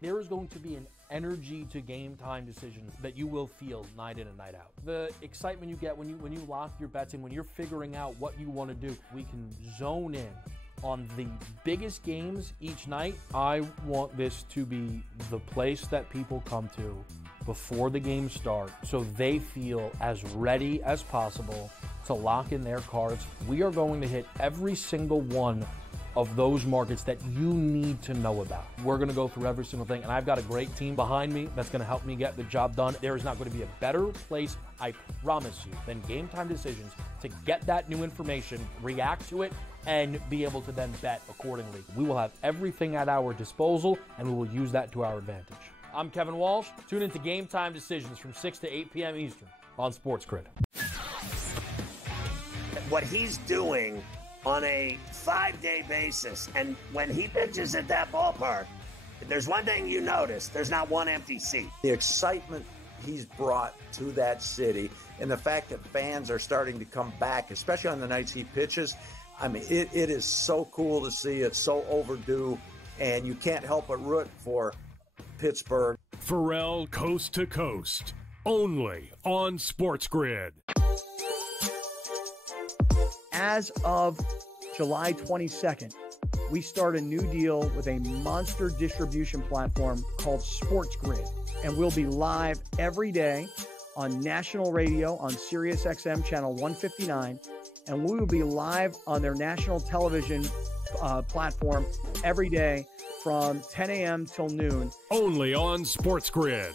There is going to be an energy to game time decisions that you will feel night in and night out. The excitement you get when you lock your bets in, when you're figuring out what you want to do, we can zone in on the biggest games each night. I want this to be the place that people come to before the games start so they feel as ready as possible to lock in their cards. We are going to hit every single one of those markets that you need to know about. We're going to go through every single thing, and I've got a great team behind me that's going to help me get the job done. There is not going to be a better place, I promise you, than Game Time Decisions to get that new information, react to it, and be able to then bet accordingly. We will have everything at our disposal, and we will use that to our advantage. I'm Kevin Walsh. Tune into Game Time Decisions from 6 to 8 p.m. Eastern on SportsGrid. What he's doing on a 5-day basis, and when he pitches at that ballpark, there's one thing you notice: there's not one empty seat. The excitement he's brought to that city, and the fact that fans are starting to come back, especially on the nights he pitches, I mean, it is so cool to see. It's so overdue, and you can't help but root for Pittsburgh. Pharrell Coast to Coast, only on SportsGrid. As of July 22nd, we start a new deal with a monster distribution platform called SportsGrid, and we'll be live every day on national radio on SiriusXM channel 159, and we will be live on their national television platform every day from 10 a.m. till noon. Only on SportsGrid.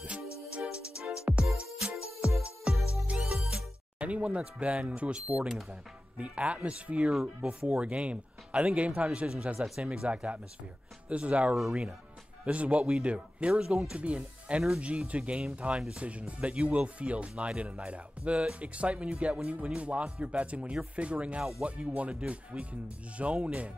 Anyone that's been to a sporting event, the atmosphere before a game, I think Game Time Decisions has that same exact atmosphere. This is our arena. This is what we do. There is going to be an energy to game time decisions that you will feel night in and night out. The excitement you get when you lock your bets in, when you're figuring out what you want to do, we can zone in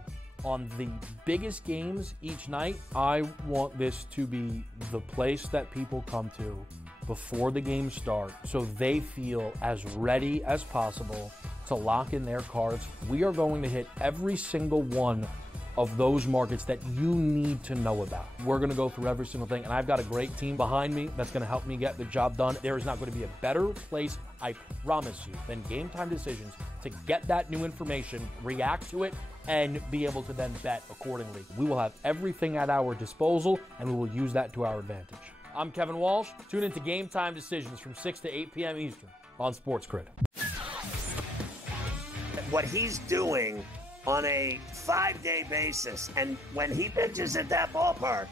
on the biggest games each night. I want this to be the place that people come to before the games start so they feel as ready as possible to lock in their cards. We are going to hit every single one of those markets that you need to know about. We're going to go through every single thing, and I've got a great team behind me that's going to help me get the job done. There is not going to be a better place, I promise you, than Game Time Decisions to get that new information, react to it, and be able to then bet accordingly. We will have everything at our disposal, and we will use that to our advantage. I'm Kevin Walsh. Tune into Game Time Decisions from 6 to 8 p.m. Eastern on SportsGrid. What he's doing on a 5-day basis, and when he pitches at that ballpark,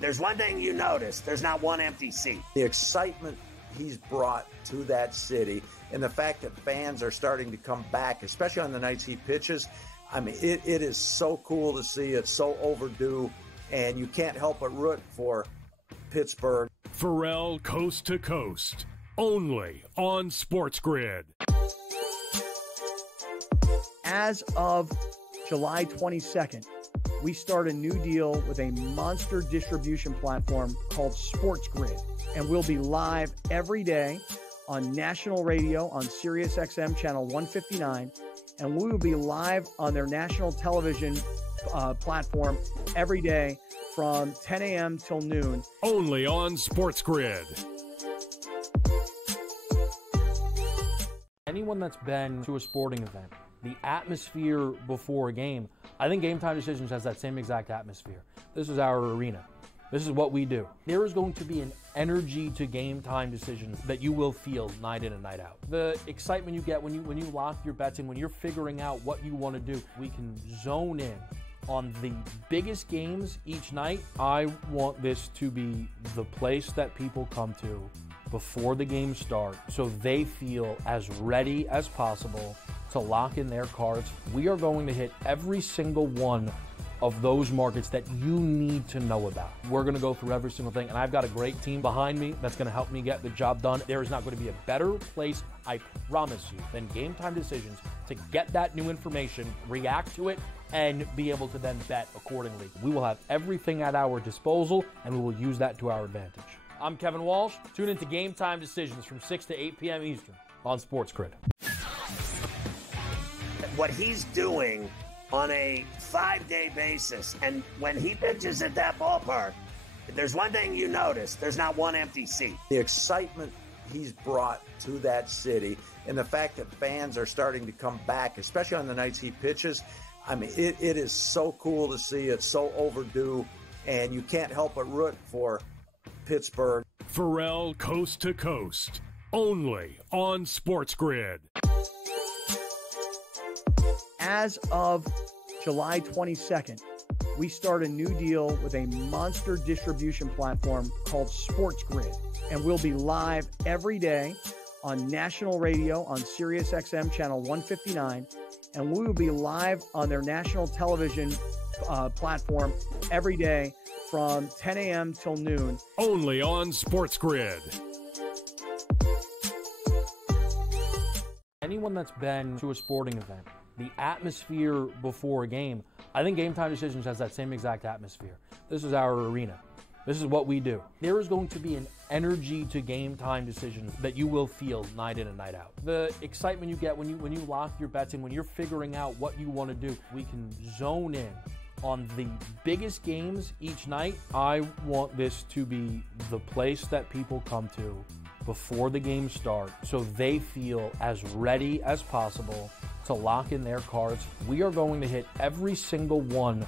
there's one thing you notice: there's not one empty seat. The excitement he's brought to that city, and the fact that fans are starting to come back, especially on the nights he pitches, I mean, it is so cool to see. It's so overdue, and you can't help but root for Pittsburgh. Pharrell Coast to Coast, only on SportsGrid. As of July 22nd, we start a new deal with a monster distribution platform called SportsGrid, and we'll be live every day on national radio on SiriusXM channel 159, and we will be live on their national television platform every day from 10 a.m. till noon. Only on SportsGrid. Anyone that's been to a sporting event, the atmosphere before a game, I think Game Time Decisions has that same exact atmosphere. This is our arena. This is what we do. There is going to be an energy to game time decisions that you will feel night in and night out. The excitement you get when you lock your bets in, when you're figuring out what you want to do, we can zone in on the biggest games each night. I want this to be the place that people come to before the games start so they feel as ready as possible to lock in their cards. We are going to hit every single one of those markets that you need to know about. We're going to go through every single thing, and I've got a great team behind me that's going to help me get the job done. There is not going to be a better place, I promise you, than Game Time Decisions to get that new information, react to it, and be able to then bet accordingly. We will have everything at our disposal, and we will use that to our advantage. I'm Kevin Walsh. Tune into Game Time Decisions from 6 to 8 p.m. Eastern on SportsGrid. What he's doing on a 5-day basis, and when he pitches at that ballpark, If there's one thing you notice, there's not one empty seat. The excitement he's brought to that city and the fact that fans are starting to come back, especially on the nights he pitches, I mean, it is so cool to see. It's so overdue, and you can't help but root for Pittsburgh. Pharrell Coast to Coast, only on SportsGrid. As of July 22nd, we start a new deal with a monster distribution platform called SportsGrid, and we'll be live every day on national radio on SiriusXM channel 159, and we will be live on their national television platform every day from 10 a.m. till noon. Only on SportsGrid. Anyone that's been to a sporting event, the atmosphere before a game, I think GameTime Decisions has that same exact atmosphere. This is our arena. This is what we do. There is going to be an energy to GameTime Decisions that you will feel night in and night out. The excitement you get when you lock your bets in, when you're figuring out what you want to do, we can zone in on the biggest games each night. I want this to be the place that people come to before the games start so they feel as ready as possible to lock in their cards. We are going to hit every single one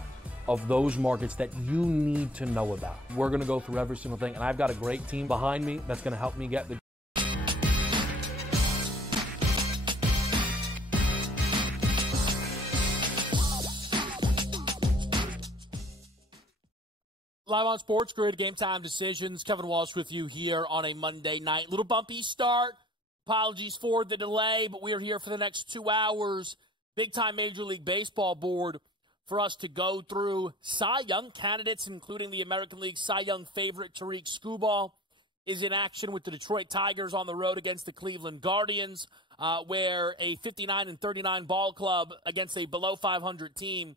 of those markets that you need to know about. We're going to go through every single thing, and I've got a great team behind me that's going to help me get the Live on SportsGrid, Game Time Decisions. Kevin Walsh with you here on a Monday night. Little bumpy start. Apologies for the delay, but we are here for the next 2 hours. Big-time Major League Baseball board for us to go through. Cy Young candidates, including the American League Cy Young favorite Tariq Skubal, is in action with the Detroit Tigers on the road against the Cleveland Guardians, where a 59-39 ball club against a below 500 team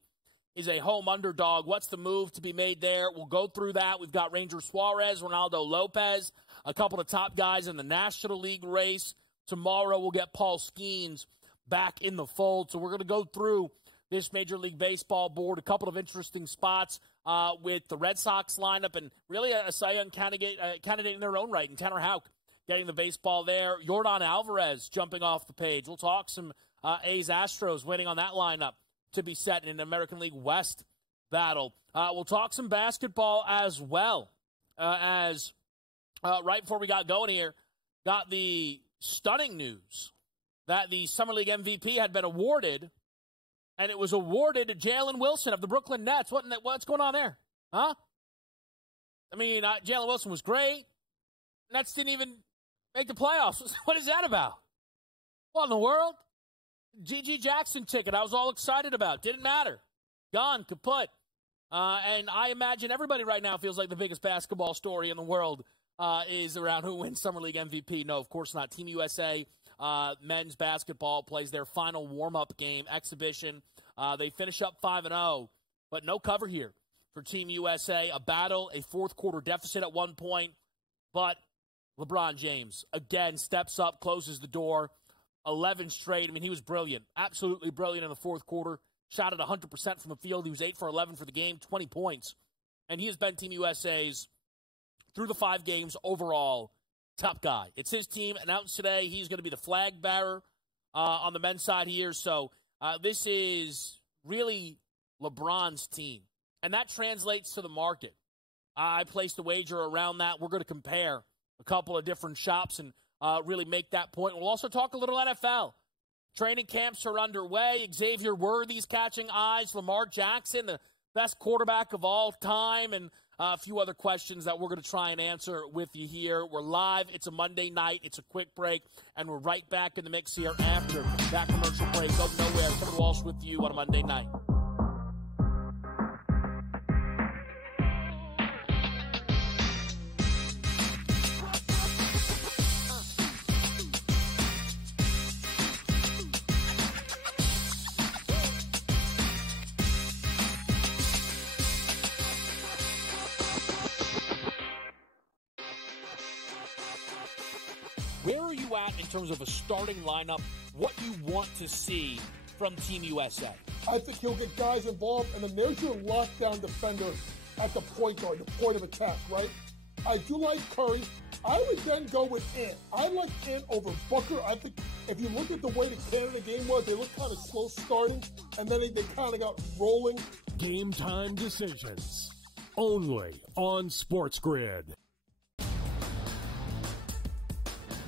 is a home underdog. What's the move to be made there? We'll go through that. We've got Ranger Suarez, Ronaldo Lopez, a couple of top guys in the National League race. Tomorrow we'll get Paul Skeens back in the fold. So we're going to go through this Major League Baseball board, a couple of interesting spots with the Red Sox lineup and really a Cy Young candidate in their own right, and Tanner Houck getting the baseball there. Yordan Alvarez jumping off the page. We'll talk some A's Astros waiting on that lineup to be set in an American League West battle. We'll talk some basketball as well as right before we got going here, got the stunning news that the Summer League MVP had been awarded, and it was awarded to Jalen Wilson of the Brooklyn Nets. What's going on there? Huh? I mean, Jalen Wilson was great. Nets didn't even make the playoffs. What is that about? What in the world? G.G. Jackson ticket I was all excited about. Didn't matter. Gone, kaput. And I imagine everybody right now feels like the biggest basketball story in the world is around who wins Summer League MVP. No, of course not. Team USA men's basketball plays their final warm-up game exhibition. They finish up 5-0, but no cover here for Team USA. A battle, a fourth-quarter deficit at one point, but LeBron James, again, steps up, closes the door. 11 straight. I mean, he was brilliant. Absolutely brilliant in the fourth quarter. Shot at 100% from the field. He was 8 for 11 for the game, 20 points. And he has been Team USA's, through the 5 games overall, top guy. It's his team. Announced today he's going to be the flag bearer on the men's side here. So this is really LeBron's team. And that translates to the market. I placed a wager around that. We're going to compare a couple of different shops and really make that point. We'll also talk a little NFL. Training camps are underway. Xavier Worthy's catching eyes. Lamar Jackson, the best quarterback of all time, and a few other questions that we're going to try and answer with you here. We're live. It's a Monday night. It's a quick break, and we're right back in the mix here after that commercial break. Go nowhere. Kevin Walsh with you on a Monday night. Where are you at in terms of a starting lineup, what you want to see from Team USA? I think he'll get guys involved, and then there's your lockdown defender at the point guard, the point of attack, right? I do like Curry. I would then go with Ant. I like Ant over Booker. I think if you look at the way the Canada game was, they looked kind of slow starting, and then they kind of got rolling. Game time decisions. Only on SportsGrid.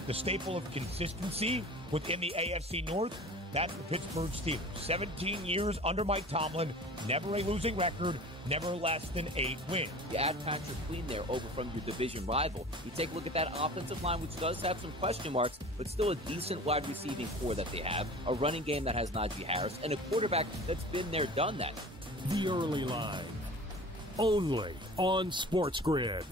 The staple of consistency within the AFC North, that's the Pittsburgh Steelers. 17 years under Mike Tomlin, never a losing record, never less than 8 wins. You add Patrick Queen there over from your division rival. You take a look at that offensive line, which does have some question marks, but still a decent wide receiving core that they have, a running game that has Najee Harris, and a quarterback that's been there, done that. The early line. Only on SportsGrid.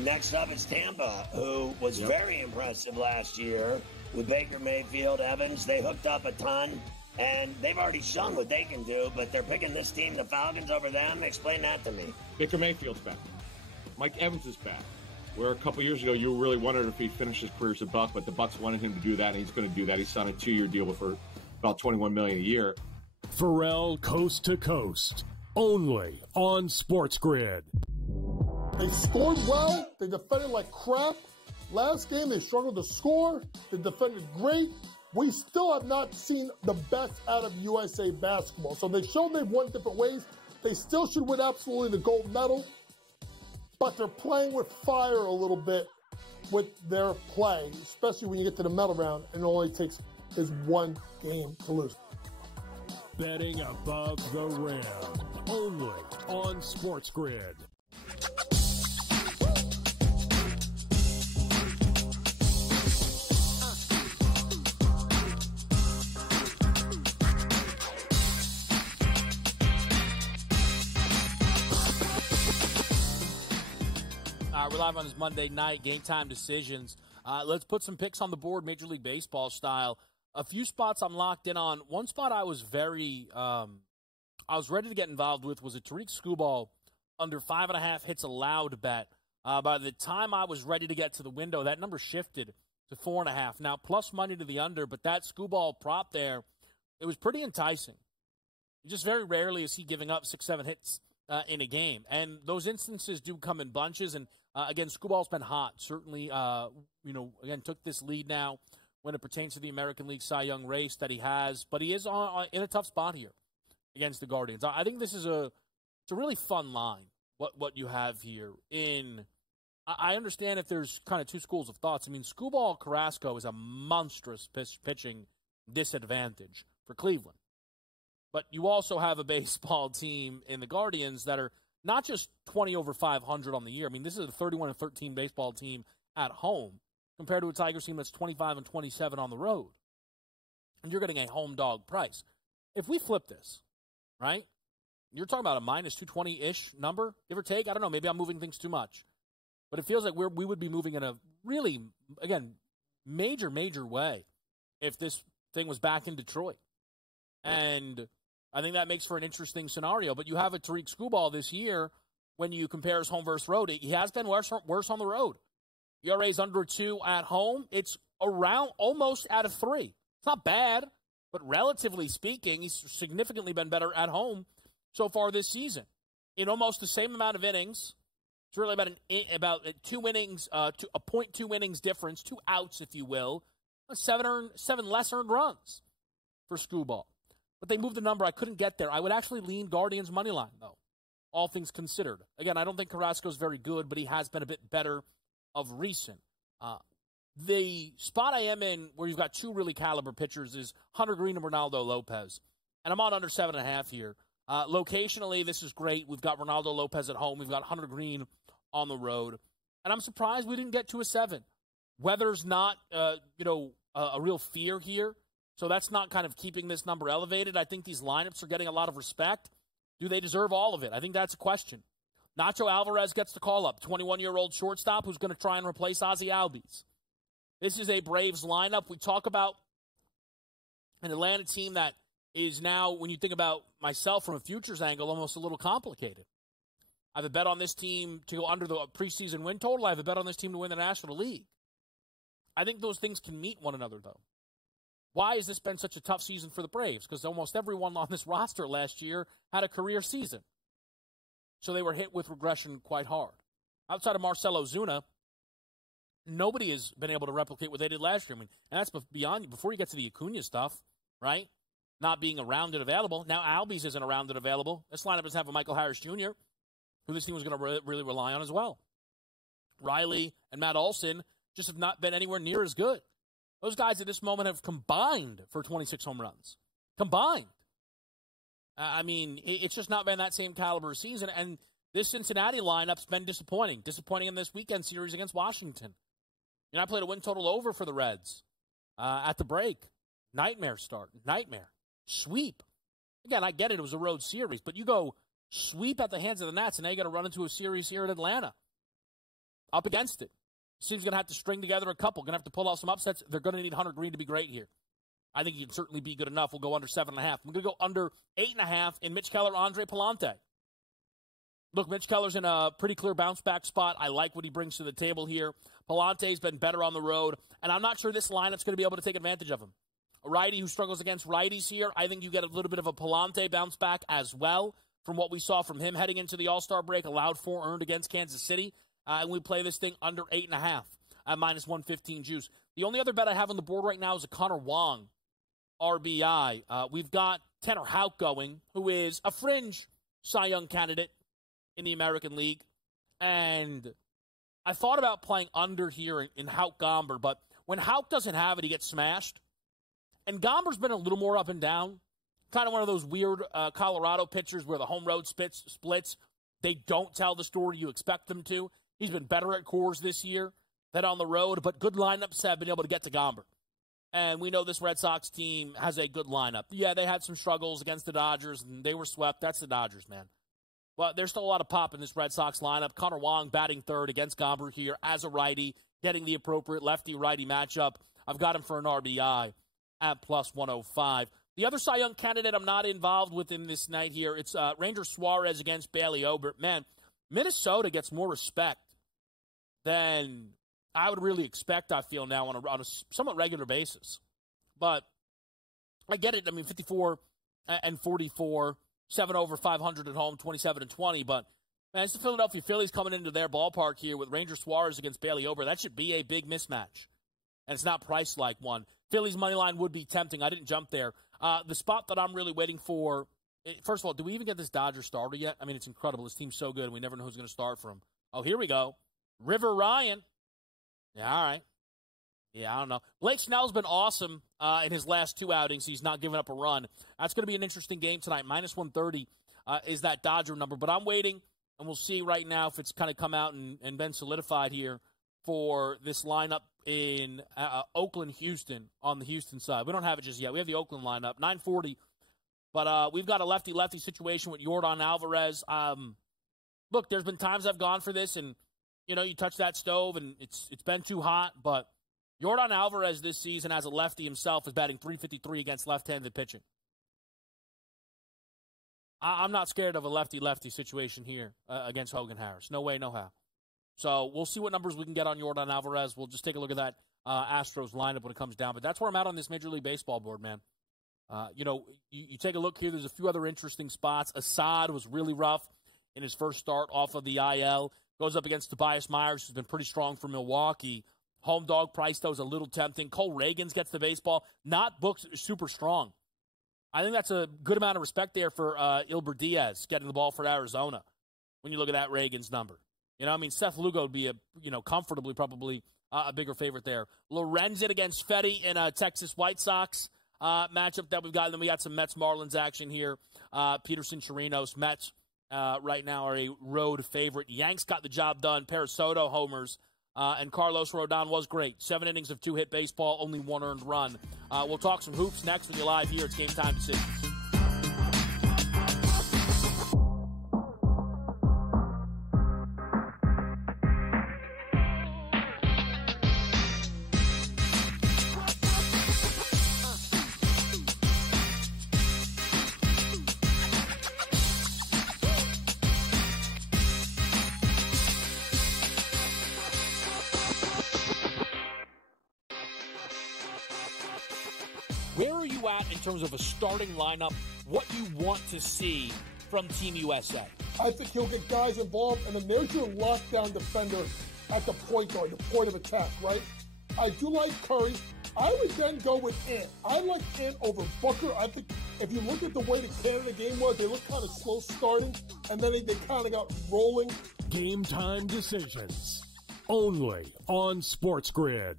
Next up is Tampa, who was very impressive last year with Baker Mayfield, Evans. They hooked up a ton, and they've already shown what they can do, but they're picking this team, the Falcons, over them. Explain that to me. Baker Mayfield's back. Mike Evans is back. Where a couple years ago, you really wondered if he'd finish his career as a Buck, but the Bucks wanted him to do that, and he's going to do that. He signed a 2-year deal for about $21 million a year. Pharrell Coast to Coast. Only on SportsGrid. They scored well. They defended like crap. Last game, they struggled to score. They defended great. We still have not seen the best out of USA basketball. So they showed they've won different ways. They still should win absolutely the gold medal. But they're playing with fire a little bit with their play, especially when you get to the medal round and it only takes is one game to lose. Betting above the rim. Only on SportsGrid. We're live on this Monday night, Game Time Decisions. Let's put some picks on the board, Major League Baseball style. A few spots I'm locked in on. One spot I was ready to get involved with was a Tariq Skubal under 5.5 hits allowed bet. By the time I was ready to get to the window, that number shifted to 4.5. Now, plus money to the under, but that Skubal prop there, it was pretty enticing. Just very rarely is he giving up 6-7 hits in a game. And those instances do come in bunches. And again, Skubal's been hot. Certainly, again, took this lead now when it pertains to the American League Cy Young race that he has. But he is in a tough spot here against the Guardians. I think this is it's a really fun line, what you have here. I understand if there's kind of two schools of thoughts. I mean, Skubal Carrasco is a monstrous pitching disadvantage for Cleveland. But you also have a baseball team in the Guardians that are not just 20 over 500 on the year. I mean, this is a 31-13 baseball team at home compared to a Tigers team that's 25-27 on the road. And you're getting a home dog price. If we flip this, right, you're talking about a minus 220-ish number, give or take. I don't know. Maybe I'm moving things too much. But it feels like we would be moving in a really, again, major way if this thing was back in Detroit. And I think that makes for an interesting scenario. But you have a Tariq Skubal this year when you compare his home versus road. He has been worse on the road. ERA is under 2 at home. It's around almost out of 3. It's not bad, but relatively speaking, he's significantly been better at home so far this season. In almost the same amount of innings, it's really about 2 innings, a 0.2 innings difference, 2 outs, if you will, 7 less earned runs for Skubal. But they moved the number. I couldn't get there. I would actually lean Guardians' money line, though, all things considered. Again, I don't think Carrasco's very good, but he has been a bit better of recent. The spot I am in where you've got 2 really caliber pitchers is Hunter Green and Ronaldo Lopez. And I'm on under 7.5 here. Locationally, this is great. We've got Ronaldo Lopez at home. We've got Hunter Green on the road. And I'm surprised we didn't get to a 7. Weather's not, a real fear here. So that's not kind of keeping this number elevated. I think these lineups are getting a lot of respect. Do they deserve all of it? I think that's a question. Nacho Alvarez gets the call up, 21-year-old shortstop who's going to try and replace Ozzie Albies. This is a Braves lineup. We talk about an Atlanta team that is now, when you think about myself from a futures angle, almost a little complicated. I have a bet on this team to go under the preseason win total. I have a bet on this team to win the National League. I think those things can meet one another, though. Why has this been such a tough season for the Braves? Because almost everyone on this roster last year had a career season. So they were hit with regression quite hard. Outside of Marcell Ozuna, nobody has been able to replicate what they did last year. I mean, and that's before you get to the Acuna stuff, right? Not being around and available. Now Albies isn't around and available. This lineup doesn't have a Michael Harris Jr., who this team was going to really rely on as well. Riley and Matt Olson just have not been anywhere near as good. Those guys at this moment have combined for 26 home runs. Combined. I mean, it's just not been that same caliber of season, and this Cincinnati lineup's been disappointing. Disappointing in this weekend series against Washington. You know, I played a win total over for the Reds at the break. Nightmare start. Nightmare. Sweep. Again, I get it. It was a road series, but you go sweep at the hands of the Nats, and now you got to run into a series here in Atlanta. Up against it. Team's going to have to string together a couple. Going to have to pull out some upsets. They're going to need Hunter Green to be great here. I think he can certainly be good enough. We'll go under 7.5. I'm going to go under 8.5 in Mitch Keller, Andre Palante. Look, Mitch Keller's in a pretty clear bounce-back spot. I like what he brings to the table here. Palante's been better on the road, and I'm not sure this lineup's going to be able to take advantage of him. A righty who struggles against righties here, I think you get a little bit of a Palante bounce-back as well from what we saw from him heading into the All-Star break, allowed 4 earned against Kansas City. And we play this thing under 8.5 at minus 115 juice. The only other bet I have on the board right now is a Connor Wong RBI. We've got Tanner Houck going, who is a fringe Cy Young candidate in the American League. And I thought about playing under here in Houck Gomber, but when Houck doesn't have it, he gets smashed. And Gomber's been a little more up and down. Kind of one of those weird Colorado pitchers where the home road splits. They don't tell the story you expect them to. He's been better at Coors this year than on the road, but good lineups have been able to get to Gomber. And we know this Red Sox team has a good lineup. Yeah, they had some struggles against the Dodgers, and they were swept. That's the Dodgers, man. But there's still a lot of pop in this Red Sox lineup. Connor Wong batting third against Gomber here as a righty, getting the appropriate lefty-righty matchup. I've got him for an RBI at plus 105. The other Cy Young candidate I'm not involved with in this night here, it's Ranger Suarez against Bailey Obert. Man, Minnesota gets more respect than I would really expect, I feel now, on a somewhat regular basis. But I get it. I mean, 54 and 44, 7 over 500 at home, 27 and 20. But, man, it's the Philadelphia Phillies coming into their ballpark here with Ranger Suarez against Bailey Obert. That should be a big mismatch. And it's not priced like one. Phillies' money line would be tempting. I didn't jump there. The spot that I'm really waiting for, first of all, do we even get this Dodger starter yet? I mean, it's incredible. This team's so good, and we never know who's going to start for him. Oh, here we go. River Ryan. Yeah, all right. Yeah, I don't know. Blake Snell's been awesome in his last 2 outings. He's not giving up a run. That's going to be an interesting game tonight. Minus 130 is that Dodger number. But I'm waiting, and we'll see right now if it's kind of come out and been solidified here for this lineup in Oakland, Houston, on the Houston side. We don't have it just yet. We have the Oakland lineup, 940. But we've got a lefty-lefty situation with Yordan Alvarez. Look, there's been times I've gone for this, and you know, you touch that stove, and it's been too hot. But Yordan Alvarez this season, as a lefty himself, is batting .353 against left-handed pitching. I'm not scared of a lefty-lefty situation here against Hogan Harris. No way, no how. So we'll see what numbers we can get on Yordan Alvarez. We'll just take a look at that Astros lineup when it comes down. But that's where I'm at on this Major League Baseball board, man. You know, you take a look here. There's a few other interesting spots. Assad was really rough in his first start off of the IL. Goes up against Tobias Myers, who's been pretty strong for Milwaukee. Home dog price, though, is a little tempting. Cole Reagans gets the baseball. Not booked super strong. I think that's a good amount of respect there for Ilber Diaz getting the ball for Arizona when you look at that Reagans number. You know, I mean, Seth Lugo would be, comfortably probably a bigger favorite there. Lorenzen against Fetty in a Texas White Sox matchup that we've got. And then we got some Mets-Marlins action here. Peterson, Chirinos, Mets. Right now are a road favorite. Yanks got the job done. Perasoto homers. And Carlos Rodon was great. 7 innings of 2-hit baseball, only 1 earned run. We'll talk some hoops next when you're live here. It's Game Time Decisions. in terms of a starting lineup, what you want to see from Team USA? I think he'll get guys involved, and then there's your lockdown defender at the point guard, the point of attack, right? I do like Curry. I would then go with Ant. I like Ant over Booker. I think if you look at the way the Canada game was, they looked kind of slow starting, and then they kind of got rolling. Game time decisions. Only on SportsGrid.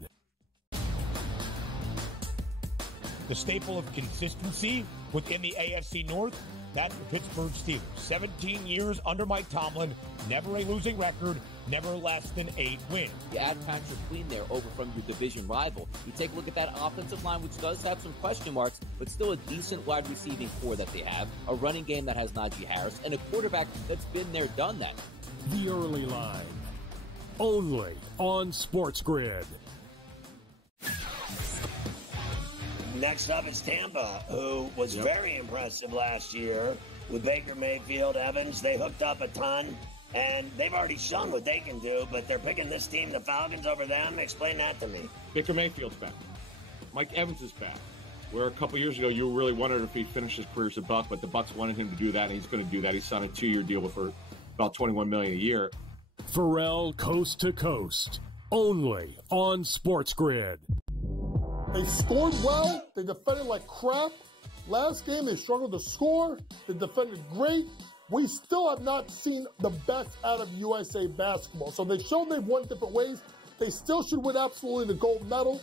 The staple of consistency within the AFC North, that's the Pittsburgh Steelers. 17 years under Mike Tomlin, never a losing record, never less than 8 wins. You add Patrick Queen there over from your division rival. You take a look at that offensive line, which does have some question marks, but still a decent wide receiving core that they have, a running game that has Najee Harris, and a quarterback that's been there, done that. The early line. Only on SportsGrid. Next up is Tampa, who was very impressive last year with Baker Mayfield, Evans. They hooked up a ton, and they've already shown what they can do, but they're picking this team, the Falcons, over them. Explain that to me. Baker Mayfield's back. Mike Evans is back. Where a couple years ago, you really wondered if he'd finish his career as a Buck, but the Bucks wanted him to do that, and he's going to do that. He signed a 2-year deal for about $21 million a year. Pharrell Coast to Coast. Only on SportsGrid. They scored well. They defended like crap. Last game, they struggled to score. They defended great. We still have not seen the best out of USA basketball. So they showed they've won different ways. They still should win absolutely the gold medal.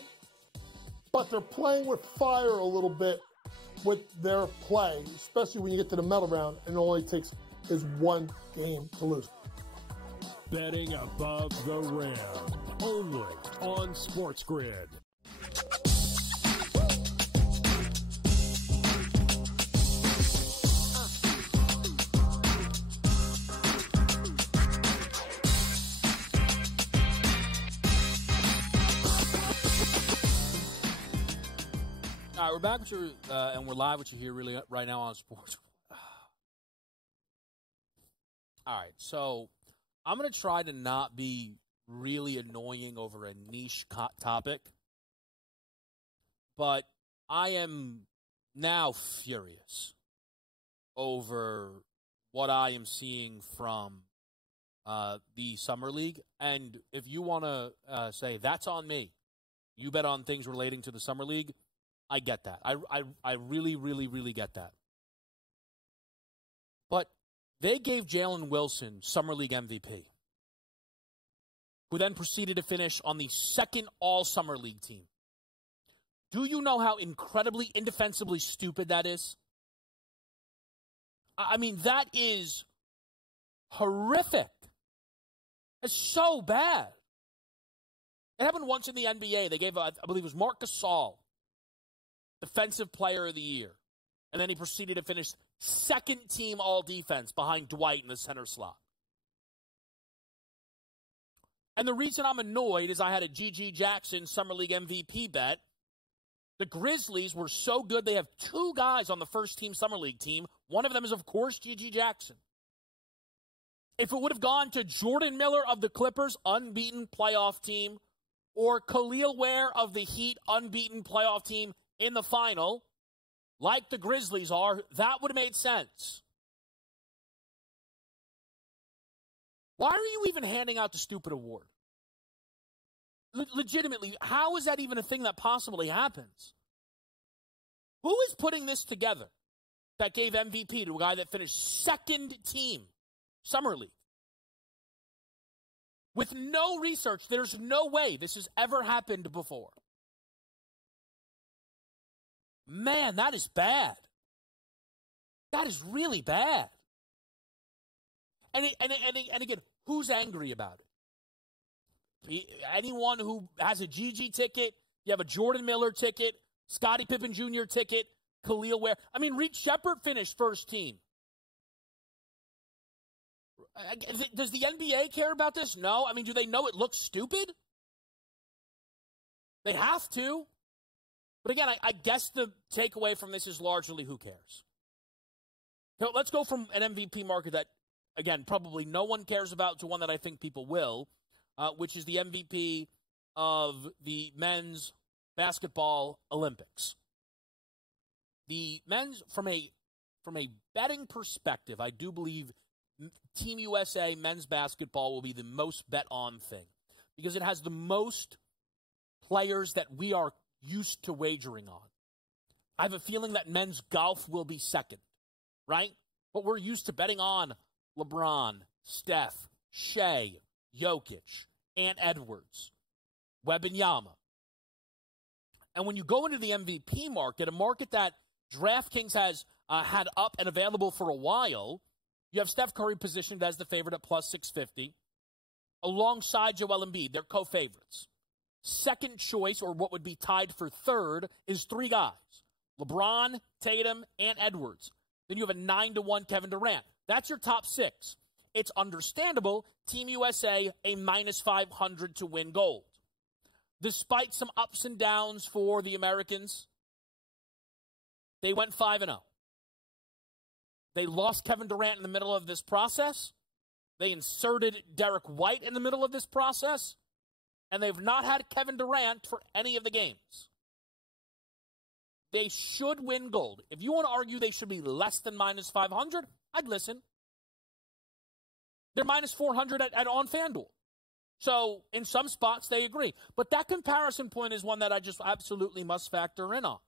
But they're playing with fire a little bit with their play, especially when you get to the medal round and it only takes is one game to lose. Betting above the rim. Only on SportsGrid. All right, we're back with you, and we're live with you here really right now on Sports. All right, so I'm going to try to not be really annoying over a niche topic, but I am now furious over what I am seeing from the Summer League. And if you want to say, that's on me, you bet on things relating to the Summer League, I get that. I really, really, really get that. But they gave Jalen Wilson Summer League MVP, who then proceeded to finish on the second All-Summer League team. Do you know how incredibly, indefensibly stupid that is? I mean, that is horrific. It's so bad. It happened once in the NBA. They gave, I believe it was Marc Gasol, Defensive Player of the Year. And then he proceeded to finish second team all-defense behind Dwight in the center slot. And the reason I'm annoyed is I had a G.G. Jackson Summer League MVP bet. The Grizzlies were so good, they have 2 guys on the first-team Summer League team. One of them is, of course, G.G. Jackson. If it would have gone to Jordan Miller of the Clippers, unbeaten playoff team, or Khalil Ware of the Heat, unbeaten playoff team in the final, like the Grizzlies are, that would have made sense. Why are you even handing out the stupid award? Legitimately, how is that even a thing that possibly happens? Who is putting this together that gave MVP to a guy that finished second team Summer League? With no research, there's no way this has ever happened before. Man, that is bad. That is really bad. And again, who's angry about it? Anyone who has a GG ticket, you have a Jordan Miller ticket, Scottie Pippen Jr. ticket, Khalil Ware. I mean, Reed Sheppard finished first team. Does the NBA care about this? No. I mean, do they know it looks stupid? They have to. But again, I guess the takeaway from this is largely who cares. So let's go from an MVP market that, again, probably no one cares about to one that I think people will, which is the MVP of the men's basketball Olympics. The men's, from a betting perspective, I do believe Team USA men's basketball will be the most bet on thing because it has the most players that we are used to wagering on. I have a feeling that men's golf will be second, right? But we're used to betting on LeBron, Steph, Shea, Jokic, Ant Edwards, Wembanyama. And when you go into the MVP market, a market that DraftKings has had up and available for a while, you have Steph Curry positioned as the favorite at plus 650, alongside Joel Embiid. They're co-favorites. Second choice, or what would be tied for third, is three guys. LeBron, Tatum, and Edwards. Then you have a 9-1 Kevin Durant. That's your top six. It's understandable, Team USA, a minus 500 to win gold. Despite some ups and downs for the Americans, they went 5-0. They lost Kevin Durant in the middle of this process. They inserted Derek White in the middle of this process. And they've not had Kevin Durant for any of the games. They should win gold. If you want to argue they should be less than minus 500, I'd listen. They're minus 400 on FanDuel. So in some spots, they agree. But that comparison point is one that I just absolutely must factor in on.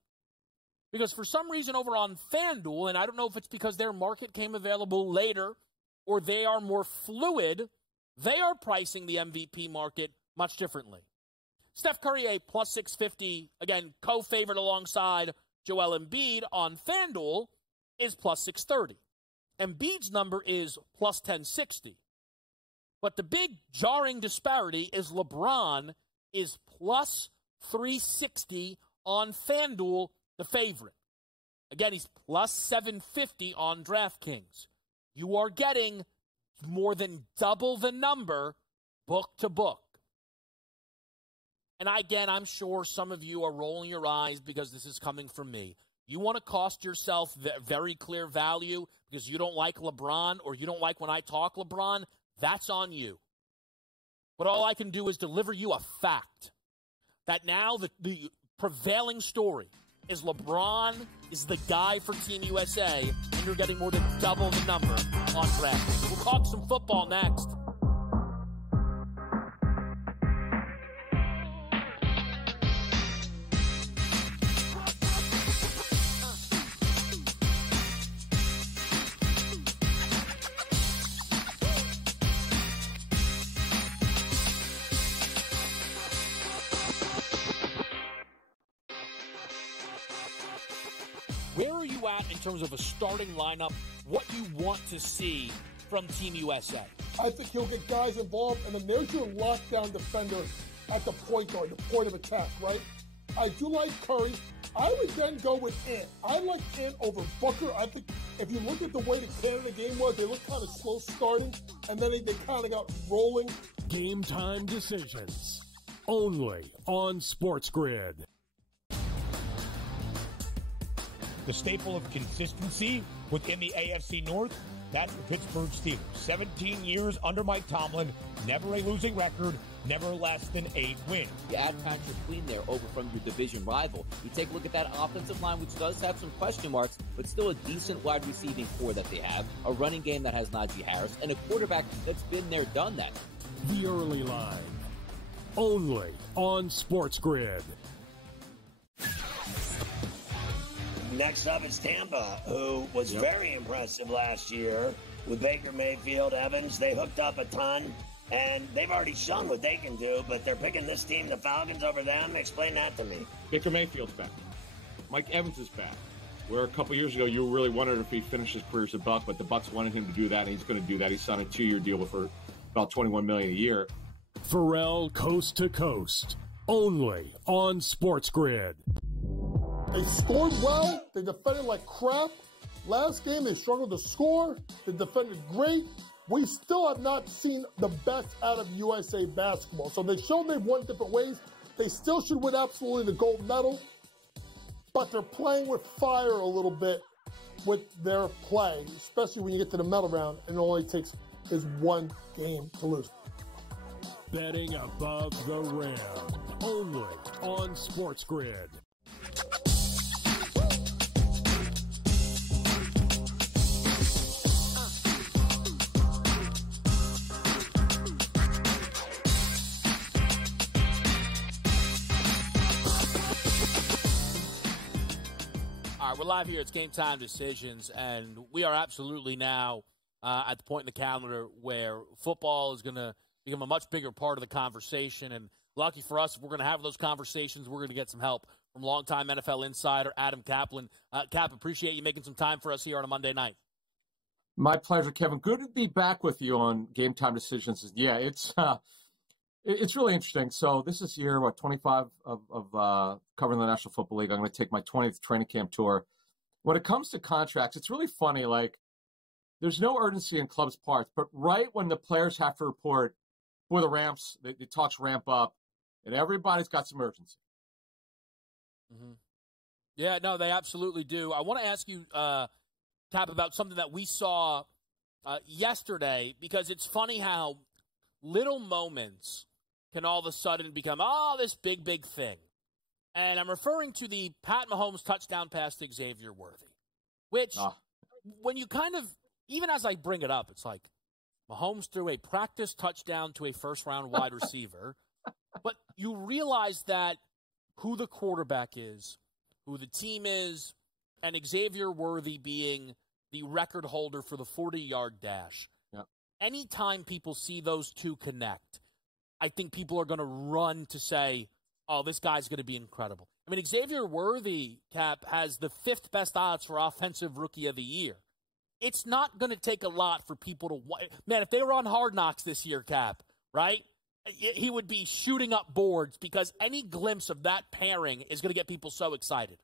Because for some reason over on FanDuel, and I don't know if it's because their market came available later or they are more fluid, they are pricing the MVP market much differently. Steph Curry, a plus 650, again, co-favorite alongside Joel Embiid on FanDuel, is plus 630. Embiid's number is plus 1060. But the big jarring disparity is LeBron is plus 360 on FanDuel, the favorite. Again, he's plus 750 on DraftKings. You are getting more than double the number book to book. And again, I'm sure some of you are rolling your eyes because this is coming from me. You want to cost yourself very clear value because you don't like LeBron or you don't like when I talk LeBron, that's on you. But all I can do is deliver you a fact that now the prevailing story is LeBron is the guy for Team USA, and you're getting more than double the number on DraftKings. We'll talk some football next. Where are you at in terms of a starting lineup, what you want to see from Team USA? I think he'll get guys involved, and then there's your lockdown defender at the point guard, the point of attack, right? I do like Curry. I would then go with Ant. I like Ant over Booker. I think if you look at the way the Canada game was, they looked kind of slow starting, and then they kind of got rolling. Game time decisions, only on SportsGrid. The staple of consistency within the AFC North, that's the Pittsburgh Steelers. 17 years under Mike Tomlin, never a losing record, never less than 8 wins. You add Patrick Queen there over from your division rival. You take a look at that offensive line, which does have some question marks, but still a decent wide receiving core that they have, a running game that has Najee Harris, and a quarterback that's been there, done that. The early line, only on SportsGrid. Next up is Tampa, who was very impressive last year with Baker Mayfield, Evans. They hooked up a ton, and they've already shown what they can do, but they're picking this team, the Falcons, over them. Explain that to me. Baker Mayfield's back. Mike Evans is back. Where a couple years ago you really wondered if he'd finish his career as a Buck, but the Bucks wanted him to do that, and he's going to do that. He signed a 2-year deal for about $21 million a year. Pharrell Coast to Coast, only on SportsGrid. They scored well. They defended like crap. Last game, they struggled to score. They defended great. We still have not seen the best out of USA basketball. So they showed they've won different ways. They still should win absolutely the gold medal. But they're playing with fire a little bit with their play, especially when you get to the medal round and it only takes is one game to lose. Betting above the rim, only on SportsGrid. We're live here. It's Game Time Decisions, and we are absolutely now at the point in the calendar where football is going to become a much bigger part of the conversation. And lucky for us, if we're going to have those conversations, we're going to get some help from longtime NFL insider Adam Kaplan. Cap, appreciate you making some time for us here on a Monday night. My pleasure, Kevin. Good to be back with you on Game Time Decisions. Yeah, it's really interesting. So this is year, 25 of covering the National Football League. I'm going to take my 20th training camp tour. When it comes to contracts, it's really funny. Like, there's no urgency in clubs' parts, but right when the players have to report for the ramps, the talks ramp up, and everybody's got some urgency. Mm-hmm. Yeah, no, they absolutely do. I want to ask you, Cap, about something that we saw yesterday, because it's funny how little moments can all of a sudden become, this big, big thing. And I'm referring to the Pat Mahomes touchdown pass to Xavier Worthy, which when you kind of, even as I bring it up, it's like Mahomes threw a practice touchdown to a first-round wide receiver. But you realize that who the quarterback is, who the team is, and Xavier Worthy being the record holder for the 40-yard dash. Yep. Anytime people see those two connect, I think people are going to run to say, this guy's going to be incredible. I mean, Xavier Worthy, Cap, has the 5th best odds for Offensive Rookie of the Year. It's not going to take a lot for people to – man, if they were on Hard Knocks this year, Cap, right, he would be shooting up boards because any glimpse of that pairing is going to get people so excited.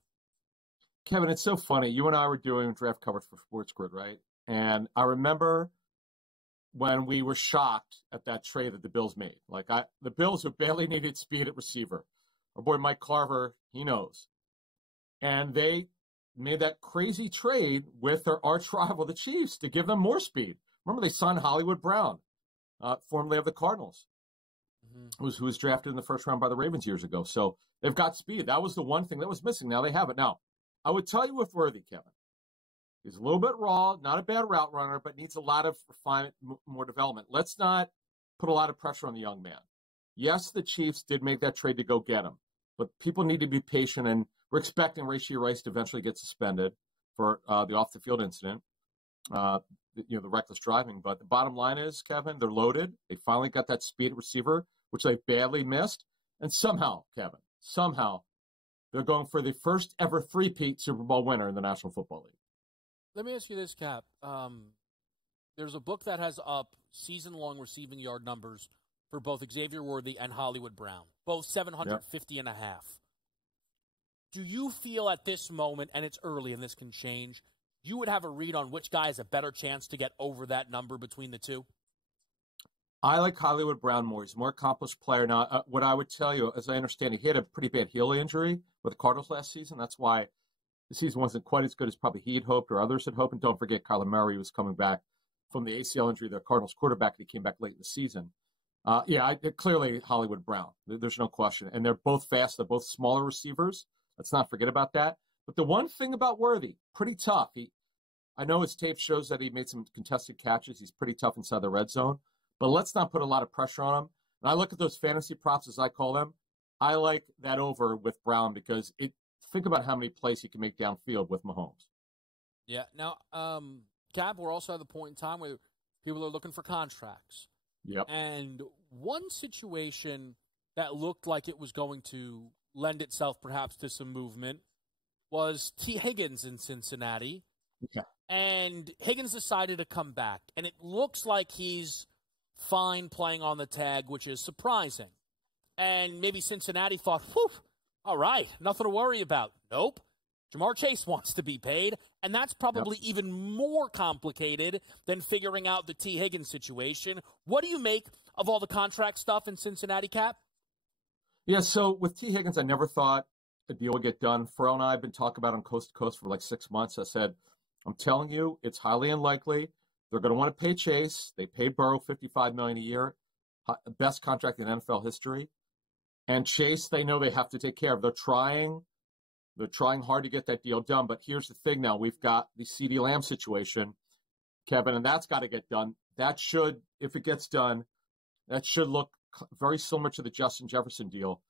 Kevin, it's so funny. You and I were doing draft coverage for SportsGrid, right? And I remember when we were shocked at that trade that the Bills made. The Bills who barely needed speed at receiver. Our boy Mike Carver, he knows. And they made that crazy trade with their arch rival, the Chiefs, to give them more speed. Remember, they signed Hollywood Brown, formerly of the Cardinals, who was drafted in the first round by the Ravens years ago. So they've got speed. That was the one thing that was missing. Now they have it. Now, I would tell you with Worthy, Kevin, he's a little bit raw, not a bad route runner, but needs a lot of refinement, more development. Let's not put a lot of pressure on the young man. Yes, the Chiefs did make that trade to go get him, but people need to be patient, and we're expecting Rashee Rice to eventually get suspended for the off-the-field incident, the reckless driving. But the bottom line is, Kevin, they're loaded. They finally got that speed receiver, which they badly missed. And somehow, Kevin, they're going for the first ever three-peat Super Bowl winner in the National Football League. Let me ask you this, Cap. There's a book that has up season-long receiving yard numbers for both Xavier Worthy and Hollywood Brown, both 750 and a half. Do you feel at this moment, and it's early and this can change, you would have a read on which guy has a better chance to get over that number between the two? I like Hollywood Brown more. He's a more accomplished player. Now, what I would tell you, as I understand it, he had a pretty bad heel injury with the Cardinals last season. That's why the season wasn't quite as good as probably he had hoped or others had hoped. And don't forget, Kyler Murray was coming back from the ACL injury, the Cardinals quarterback, and he came back late in the season. Clearly Hollywood Brown. There's no question. And they're both fast. They're both smaller receivers. Let's not forget about that. But the one thing about Worthy, pretty tough. I know his tape shows that he made some contested catches. He's pretty tough inside the red zone. But let's not put a lot of pressure on him. And I look at those fantasy props, as I call them. I like that over with Brown because think about how many plays he can make downfield with Mahomes. Yeah. Now, Cap, we're also at the point in time where people are looking for contracts. Yep. And one situation that looked like it was going to lend itself perhaps to some movement was T. Higgins in Cincinnati. Yeah. And Higgins decided to come back. And it looks like he's fine playing on the tag, which is surprising. And maybe Cincinnati thought, whew, all right, nothing to worry about. Nope. Jamar Chase wants to be paid, and that's probably even more complicated than figuring out the T. Higgins situation. What do you make of all the contract stuff in Cincinnati, Cap? Yeah, so with T. Higgins, I never thought a deal would get done. Farrell and I have been talking about on Coast to Coast for like 6 months. I said, I'm telling you, it's highly unlikely. They're going to want to pay Chase. They paid Burrow $55 million a year, best contract in NFL history. And Chase, they know they have to take care of. They're trying hard to get that deal done. But here's the thing now. We've got the CeeDee Lamb situation, Kevin, and that's got to get done. That should, if it gets done, that should look very similar to the Justin Jefferson deal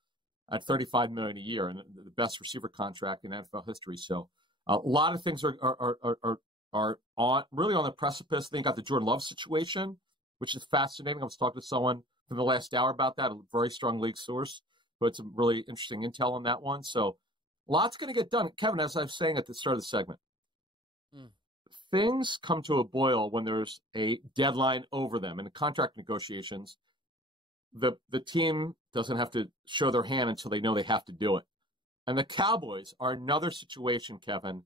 at $35 million a year and the best receiver contract in NFL history. So A lot of things are on really on the precipice. Then you got the Jordan Love situation, which is fascinating. I was talking to someone from the last hour about that, a very strong league source, who had some really interesting intel on that one. So lots going to get done. Kevin, as I was saying at the start of the segment, things come to a boil when there's a deadline over them. In the contract negotiations, the team doesn't have to show their hand until they know they have to do it. And the Cowboys are another situation, Kevin.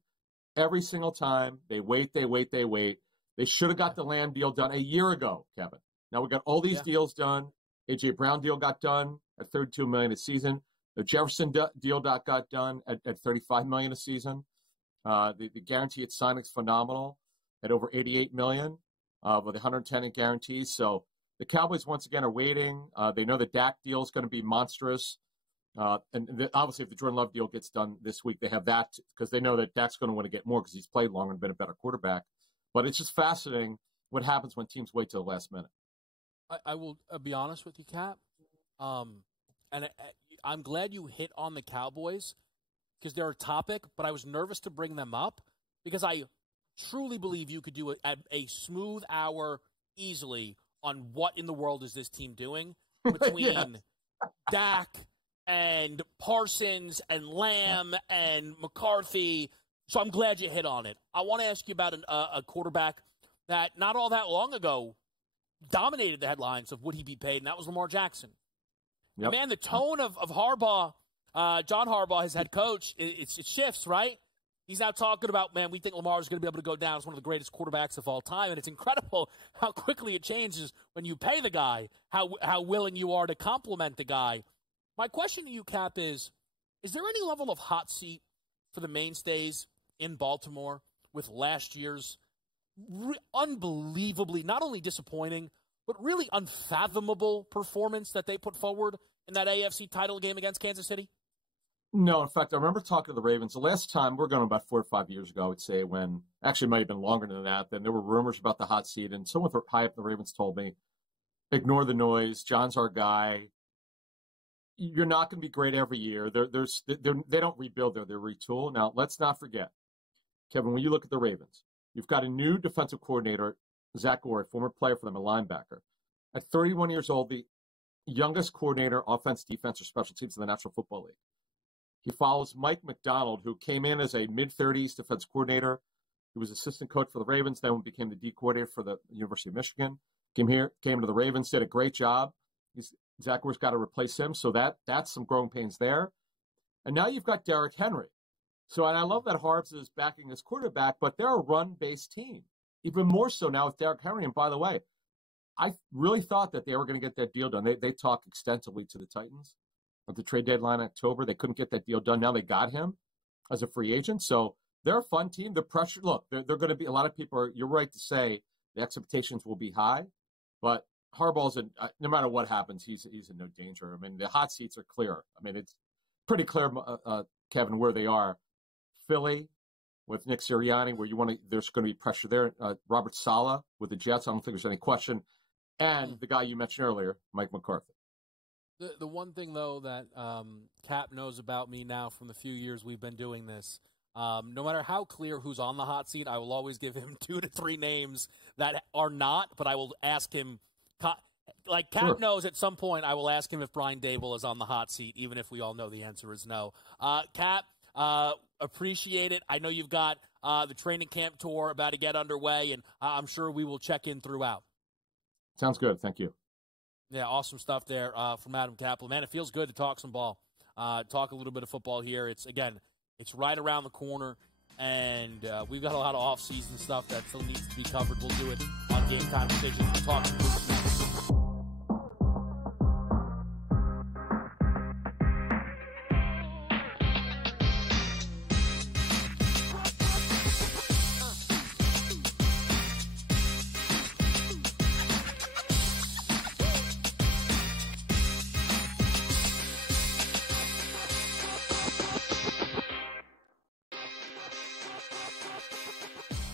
Every single time, they wait. They should have got the Lamb deal done a year ago, Kevin. Now we got all these deals done. A.J. Brown deal got done at $32 million a season. The Jefferson deal got done at $35 million a season. The guarantee at signing is phenomenal at over $88 million with $110 in guarantees. So the Cowboys once again are waiting. They know the Dak deal is going to be monstrous. Obviously, if the Jordan Love deal gets done this week, they have that because they know that Dak's going to want to get more because he's played longer and been a better quarterback. But it's just fascinating what happens when teams wait till the last minute. I will be honest with you, Cap. And I'm glad you hit on the Cowboys because they're a topic, but I was nervous to bring them up because I truly believe you could do a smooth hour easily on what in the world is this team doing between Dak and Parsons and Lamb and McCarthy. So I'm glad you hit on it. I want to ask you about a quarterback that not all that long ago dominated the headlines of would he be paid, and that was Lamar Jackson. Yep. Man, the tone of Harbaugh, John Harbaugh, his head coach, it shifts, right? He's now talking about, man, we think Lamar is going to be able to go down as one of the greatest quarterbacks of all time, and it's incredible how quickly it changes when you pay the guy, how willing you are to compliment the guy. My question to you, Cap, is there any level of hot seat for the mainstays in Baltimore with last year's unbelievably, not only disappointing, but really unfathomable performance that they put forward in that AFC title game against Kansas City? No, in fact, I remember talking to the Ravens. The last time, we're going about 4 or 5 years ago, I would say, when, actually it might have been longer than that, then there were rumors about the hot seat, and someone high up in the Ravens told me, ignore the noise, John's our guy. You're not going to be great every year. They don't rebuild there, they retool. Now, let's not forget, Kevin, when you look at the Ravens, you've got a new defensive coordinator, Zach Orr, former player for them, a linebacker. At 31 years old, the youngest coordinator, offense, defense, or special teams in the National Football League. He follows Mike McDonald, who came in as a mid-30s defense coordinator. He was assistant coach for the Ravens, then became the D coordinator for the University of Michigan. Came to the Ravens, did a great job. Zach Orr's got to replace him, so that's some growing pains there. And now you've got Derrick Henry. So, and I love that Harbs is backing his quarterback, but they're a run-based team. Even more so now with Derrick Henry. And by the way, I really thought that they were going to get that deal done. They talked extensively to the Titans at the trade deadline in October. They couldn't get that deal done. Now they got him as a free agent. So they're a fun team. The pressure, look, they're going to be, a lot of people you're right to say the expectations will be high, but Harbaugh's, no matter what happens, he's in no danger. I mean, the hot seats are clear. I mean, it's pretty clear, Kevin, where they are. Philly with Nick Sirianni, where there's going to be pressure there. Robert Saleh with the Jets, I don't think there's any question. And the guy you mentioned earlier, Mike McCarthy. The one thing, though, that Cap knows about me now from the few years we've been doing this, no matter how clear who's on the hot seat, I will always give him 2 to 3 names that are not, but I will ask him, like Cap knows at some point, I will ask him if Brian Dable is on the hot seat, even if we all know the answer is no. Cap, appreciate it. I know you've got the training camp tour about to get underway, and I'm sure we will check in throughout. Sounds good. Thank you. Yeah, awesome stuff there from Adam Kaplan. Man, it feels good to talk some ball, talk a little bit of football here. It's right around the corner, and we've got a lot of off-season stuff that still needs to be covered. We'll do it on Game Time Decisions. We'll talk some hoops next.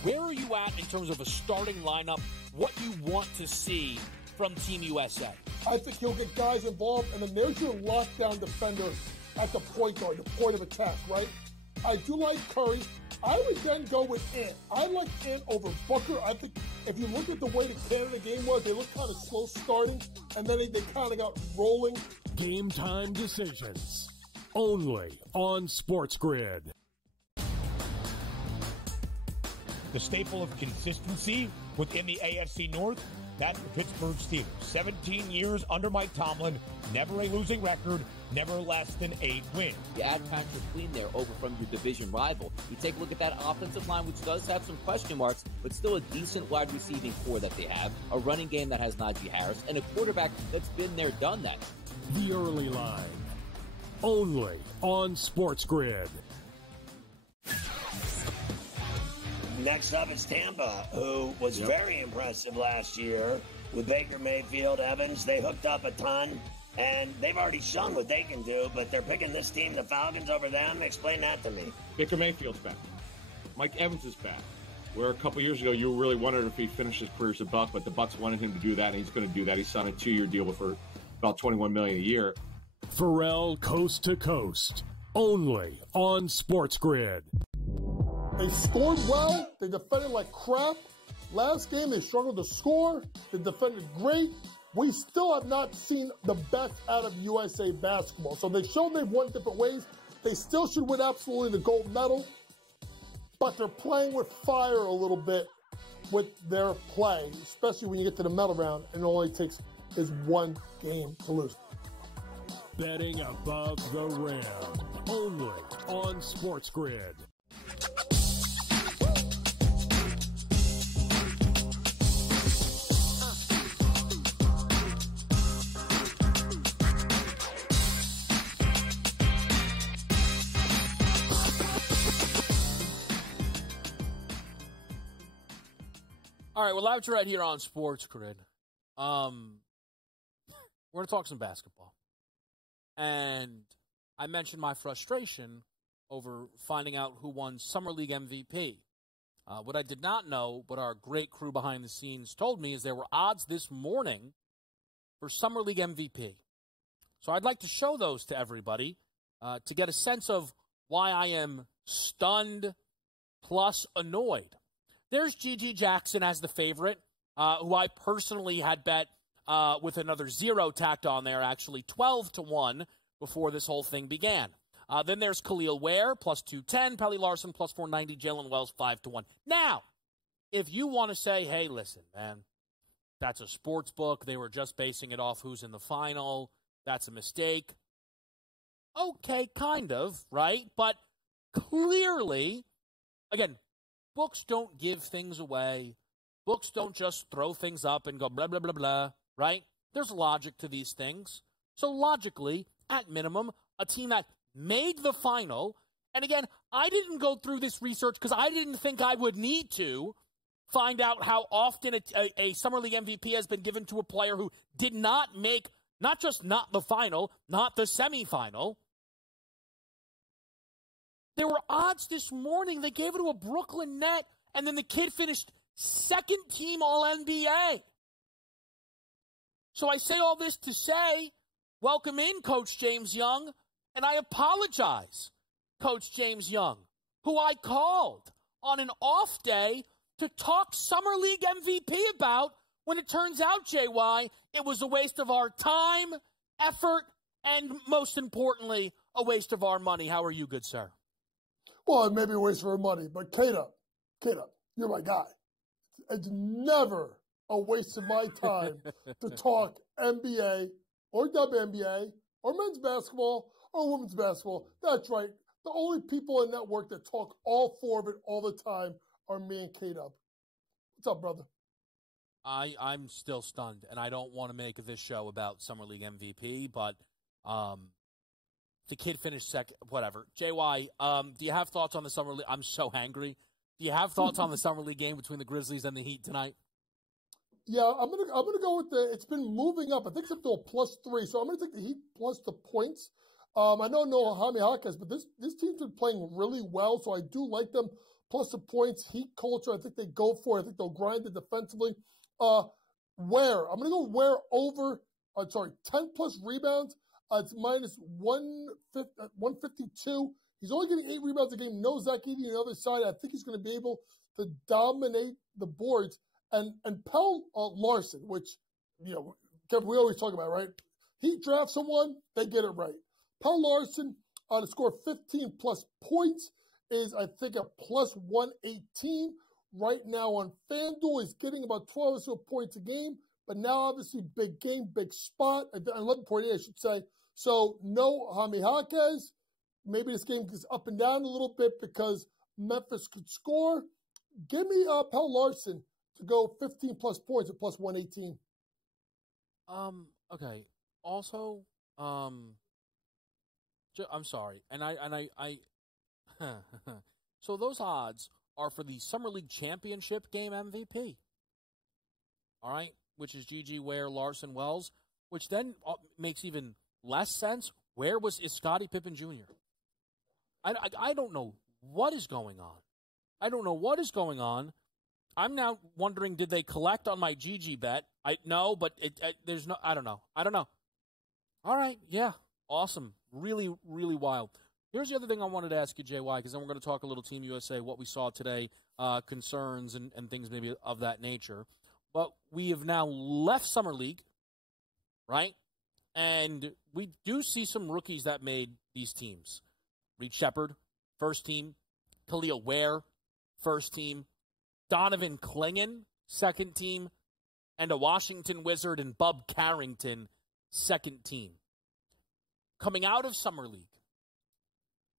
Where are you at in terms of a starting lineup, what you want to see from Team USA? I think he'll get guys involved, and then there's your lockdown defender at the point guard, the point of attack, right? I do like Curry. I would then go with Ant. I like Ant over Booker. I think if you look at the way the Canada game was, they looked kind of slow starting, and then they kind of got rolling. Game time decisions. Only on SportsGrid. The staple of consistency within the AFC North, that's the Pittsburgh Steelers. 17 years under Mike Tomlin, never a losing record, never less than 8 wins. You add Patrick Queen there over from your division rival. You take a look at that offensive line, which does have some question marks, but still a decent wide receiving core that they have, a running game that has Najee Harris, and a quarterback that's been there, done that. The early line. Only on SportsGrid. Next up is Tampa, who was very impressive last year with Baker Mayfield, Evans. They hooked up a ton, and they've already shown what they can do, but they're picking this team, the Falcons, over them. Explain that to me. Baker Mayfield's back. Mike Evans is back. Where a couple years ago you really wondered if he'd finish his career as a Buck, but the Bucks wanted him to do that, and he's going to do that. He signed a 2-year deal for about $21 million a year. Pharrell Coast to Coast. Only on SportsGrid. They scored well. They defended like crap. Last game, they struggled to score. They defended great. We still have not seen the best out of USA basketball. So they showed they've won different ways. They still should win absolutely the gold medal. But they're playing with fire a little bit with their play, especially when you get to the medal round and it only takes is one game to lose. Betting above the rim. Only on SportsGrid. All right, well, live right here on SportsGrid. We're going to talk some basketball. And I mentioned my frustration over finding out who won Summer League MVP. What I did not know, what our great crew behind the scenes told me, is there were odds this morning for Summer League MVP. So I'd like to show those to everybody to get a sense of why I am stunned plus annoyed. There's Gigi Jackson as the favorite, who I personally had bet with another 0 tacked on there, actually 12-1 before this whole thing began. Then there's Khalil Ware, plus 210, Pelly Larson, plus 490, Jalen Wells, 5-1. Now, if you want to say, hey, listen, man, that's a sports book. They were just basing it off who's in the final. That's a mistake. Okay, kind of, right? But clearly, again, books don't give things away. Books don't just throw things up and go blah, blah, blah, blah, right? There's logic to these things. So logically, at minimum, a team that made the final, and again, I didn't go through this research because I didn't think I would need to find out how often a Summer League MVP has been given to a player who did not make, not just not the final, not the semifinal. There were odds this morning. They gave it to a Brooklyn net, and then the kid finished second team All-NBA. So I say all this to say, welcome in, Coach James Young, and I apologize, Coach James Young, who I called on an off day to talk Summer League MVP about when it turns out, JY, it was a waste of our time, effort, and most importantly, a waste of our money. How are you, good sir? Well, it may be a waste of our money, but K-Dub, you're my guy. It's never a waste of my time to talk NBA or WNBA or men's basketball or women's basketball. That's right. The only people in network that talk all four of it all the time are me and K-Dub. What's up, brother? I'm still stunned, and I don't want to make this show about Summer League MVP, but the kid finished second, whatever. JY, do you have thoughts on the Summer League? I'm so angry. Do you have thoughts on the Summer League game between the Grizzlies and the Heat tonight? Yeah, I'm gonna go with it's been moving up. I think it's up to a +3, so I'm gonna take the Heat plus the points. I know no Jaime Jaquez, but this team's been playing really well, so I do like them. Plus the points, Heat culture, I think they go for it. I think they'll grind it defensively. Ware, I'm gonna go Ware over. 10 plus rebounds. It's minus 152. He's only getting 8 rebounds a game. No Zach Edey on the other side. I think he's going to be able to dominate the boards. And Pell Larson, which, Kevin, we always talk about, right? He drafts someone, they get it right. Pell Larson, to score 15-plus points, is, I think, a plus 118. Right now on FanDuel, he's getting about 12 or so points a game. But now, obviously, big game, big spot. 11.8, I should say. So, no Jaime Jaquez. Maybe this game goes up and down a little bit because Memphis could score. Give me Pell Larson to go 15-plus points at plus 118. Okay. Also, I'm sorry. And I so those odds are for the Summer League Championship game MVP. All right? Which is GG Ware, Larson, Wells, which then makes even less sense. Where is Scottie Pippen Jr.? I don't know what is going on. I don't know what is going on. I'm now wondering, did they collect on my GG bet? No, but there's no. I don't know. All right, yeah, awesome, really, really wild. Here's the other thing I wanted to ask you, JY, because then we're going to talk a little Team USA, what we saw today, concerns and things maybe of that nature. But we have now left Summer League, right? And we do see some rookies that made these teams. Reed Shepard, first team. Khalil Ware, first team. Donovan Clingan, second team. And a Washington Wizard and Bub Carrington, second team. Coming out of Summer League,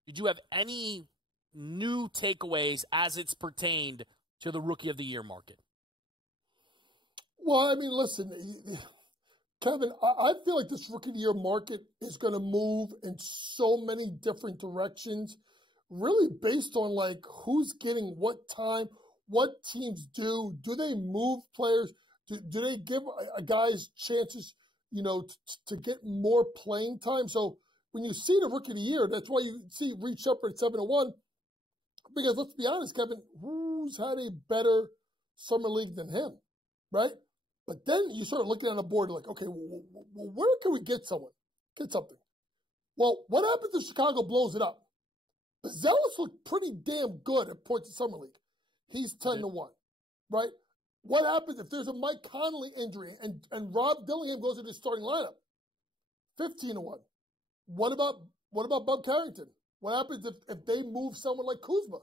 did you have any new takeaways as it's pertained to the Rookie of the Year market? Well, I mean, listen, Kevin, I feel like this Rookie of the Year market is going to move in so many different directions, really based on, like, who's getting what time, what teams do. Do they move players? Do they give guys chances, to get more playing time? So when you see the Rookie of the Year, that's why you see Reed Shepard at 7-1. Because let's be honest, Kevin, who's had a better Summer League than him, right? But then you start looking on the board like, okay, well, where can we get something? Well, what happens if Chicago blows it up? Zealous looked pretty damn good at points in Summer League. He's 10-1, right? What happens if there's a Mike Conley injury and Rob Dillingham goes into the starting lineup? 15-1. What about Bub Carrington? What happens if they move someone like Kuzma?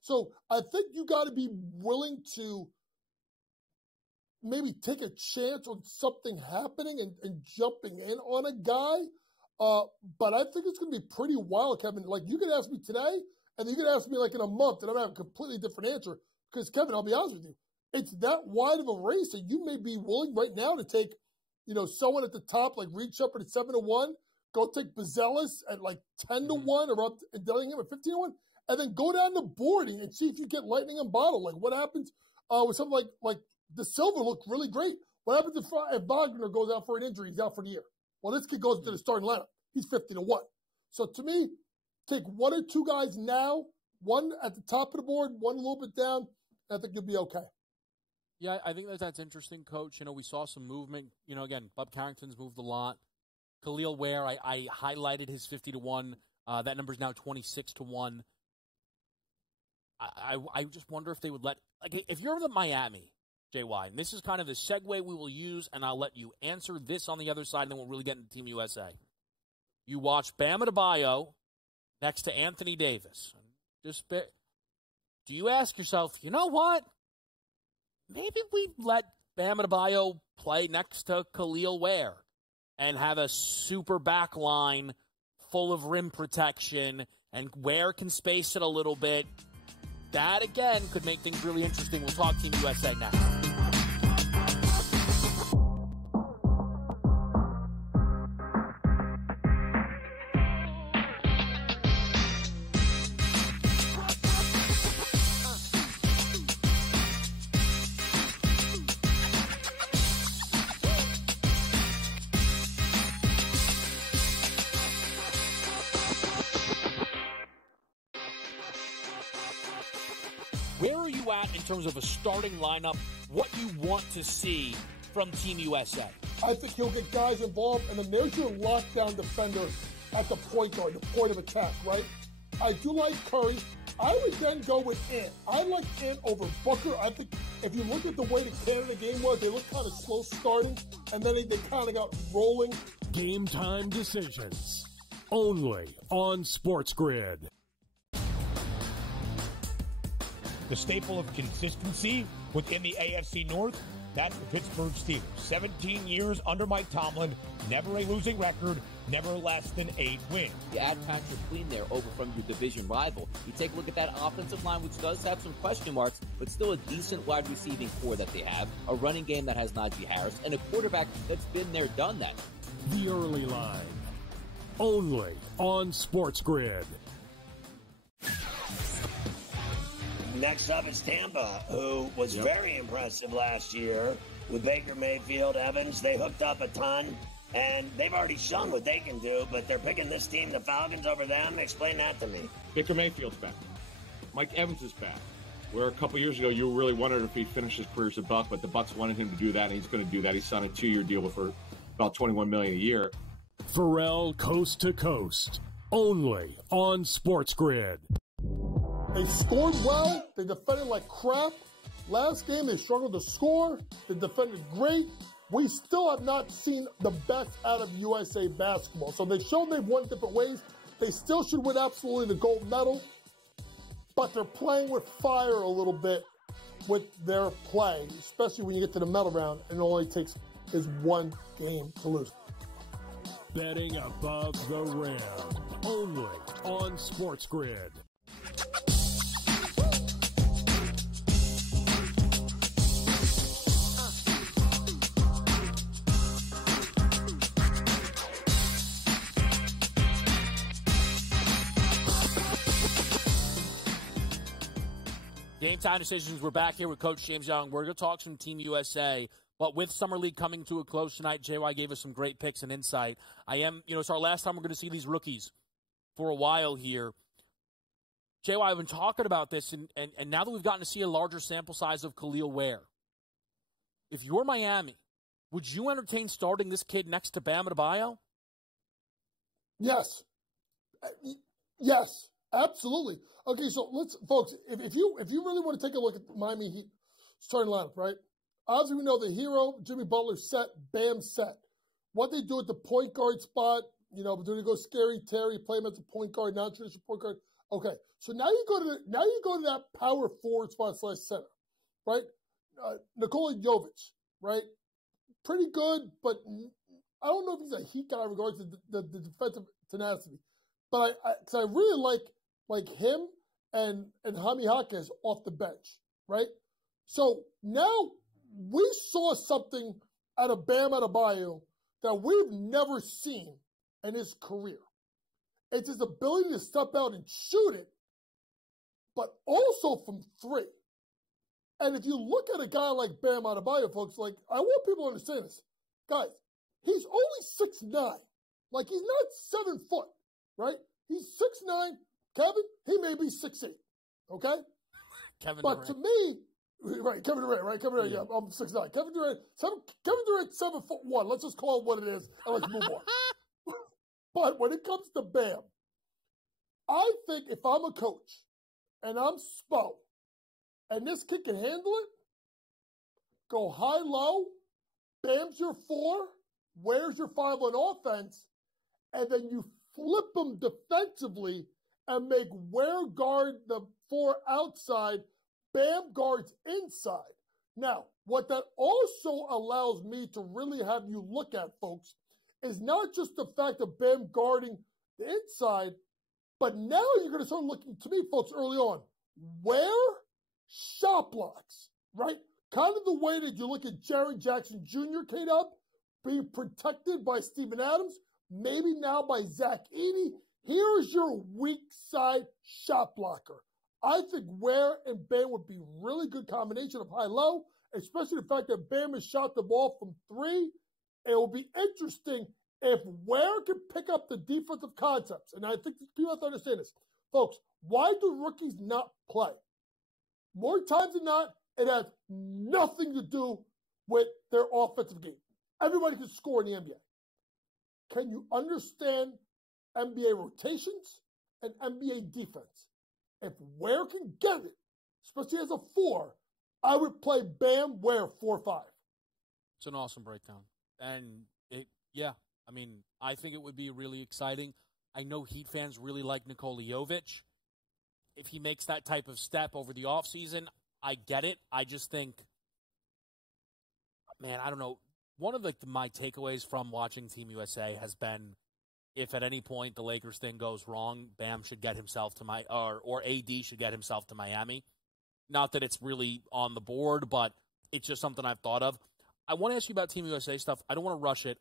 So I think you got to be willing to maybe take a chance on something happening and jumping in on a guy. But I think it's going to be pretty wild, Kevin. Like, you could ask me today, and you could ask me like in a month, and I'm going to have a completely different answer. Because, Kevin, I'll be honest with you, it's that wide of a race that you may be willing right now to take, someone at the top like Reed Shepard at 7-1, go take Bazelis at like 10-1 or up and Dillingham at 15-1, and then go down the board and see if you get lightning in bottle. Like, what happens with something like De Silva looked really great. What happens if Wagner goes out for an injury? He's out for the year. Well, this kid goes into the starting lineup. He's 50-1. So to me, take one or two guys now, one at the top of the board, one a little bit down, and I think you'll be okay. Yeah, I think that's interesting, Coach. We saw some movement. Again, Bub Carrington's moved a lot. Khalil Ware, I highlighted his 50-1. That number's now 26-1. I just wonder if they would if you're the Miami, JY, and this is kind of the segue we will use, and I'll let you answer this on the other side, and then we'll really get into Team USA. You watch Bam Adebayo next to Anthony Davis. Do you ask yourself, you know what? Maybe we let Bam Adebayo play next to Khalil Ware and have a super back line full of rim protection, and Ware can space it a little bit. That, again, could make things really interesting. We'll talk Team USA next. Where are you at in terms of a starting lineup, what you want to see from Team USA? I think he'll get guys involved, and then there's your lockdown defender at the point guard, the point of attack, right? I do like Curry. I would then go with Ant. I like Ant over Booker. I think if you look at the way the Canada game was, they looked kind of slow starting, and then they kind of got rolling. Game time decisions. Only on SportsGrid. The staple of consistency within the AFC North, that's the Pittsburgh Steelers. 17 years under Mike Tomlin, never a losing record, never less than 8 wins. You add Patrick Queen there over from your division rival. You take a look at that offensive line, which does have some question marks, but still a decent wide receiving core that they have, a running game that has Najee Harris, and a quarterback that's been there, done that. The early line. Only on SportsGrid. Next up is Tampa, who was very impressive last year with Baker Mayfield, Evans. They hooked up a ton, and they've already shown what they can do, but they're picking this team, the Falcons, over them. Explain that to me. Baker Mayfield's back. Mike Evans is back. Where a couple years ago you really wondered if he'd finish his career as a Buck, but the Bucks wanted him to do that, and he's going to do that. He signed a 2-year deal for about $21 million a year. Pharrell Coast to Coast. Only on SportsGrid. They scored well. They defended like crap. Last game, they struggled to score. They defended great. We still have not seen the best out of USA basketball. So they've shown they've won different ways. They still should win absolutely the gold medal. But they're playing with fire a little bit with their play, especially when you get to the medal round and it only takes is one game to lose. Betting above the rim. Only on SportsGrid. Game time decisions. We're back here with Coach James Young. We're going to talk some Team USA. But with Summer League coming to a close tonight, JY gave us some great picks and insight. It's our last time we're going to see these rookies for a while here. JY, I've been talking about this, and now that we've gotten to see a larger sample size of Khalil Ware, if you're Miami, would you entertain starting this kid next to Bam Adebayo? Yes. Yes, absolutely. Okay, so folks, if you really want to take a look at Miami Heat starting lineup, right? Obviously, we know the hero, Jimmy Butler, set, Bam set. What they do at the point guard spot, do they go Scary Terry, play him as a point guard, non-traditional point guard? Okay, so now you go to that power forward spot / center, right? Nikola Jovic, right? Pretty good, but I don't know if he's a Heat guy in regards to the defensive tenacity. But I really like him and Jaime Jaquez off the bench, right? So now we saw something out of Bam Adebayo that we've never seen in his career. It's his ability to step out and shoot it, but also from three. And if you look at a guy like Bam Adebayo, folks, I want people to understand this. Guys, he's only 6'9". Like, he's not 7 foot, right? He's 6'9". Kevin, he may be 6'8", okay? Kevin Durant. To me, right, Kevin Durant, right? Kevin Durant, yeah, I'm 6'9". Kevin Durant, 7'1". Let's just call it what it is, and let's move on. But when it comes to Bam, I think if I'm a coach and I'm Spo, and this kid can handle it, go high-low, Bam's your 4, Ware's your 5 on offense, and then you flip them defensively and make Ware guard the 4 outside, Bam guards inside. Now, what that also allows me to really have you look at, folks, is not just the fact of Bam guarding the inside, but now you're going to start looking, to me, folks, early on, Ware shot blocks, right? Kind of the way that you look at Jaren Jackson Jr., K-Dub, being protected by Steven Adams, maybe now by Zach Edey. Here's your weak side shot blocker. I think Ware and Bam would be a really good combination of high-low, especially the fact that Bam has shot the ball from 3. It will be interesting if Ware can pick up the defensive concepts. And I think people have to understand this. Folks, why do rookies not play? More times than not, it has nothing to do with their offensive game. Everybody can score in the NBA. Can you understand NBA rotations? an NBA defense. If Ware can get it, especially as a 4, I would play Bam, Ware 4-5. It's an awesome breakdown. And I think it would be really exciting. I know Heat fans really like Nikola Jovic. If he makes that type of step over the offseason, I get it. I just think, man, I don't know. One of my takeaways from watching Team USA has been, if at any point the Lakers thing goes wrong, Bam should get himself to or AD should get himself to Miami. Not that it's really on the board, but it's just something I've thought of. I want to ask you about Team USA stuff. I don't want to rush it.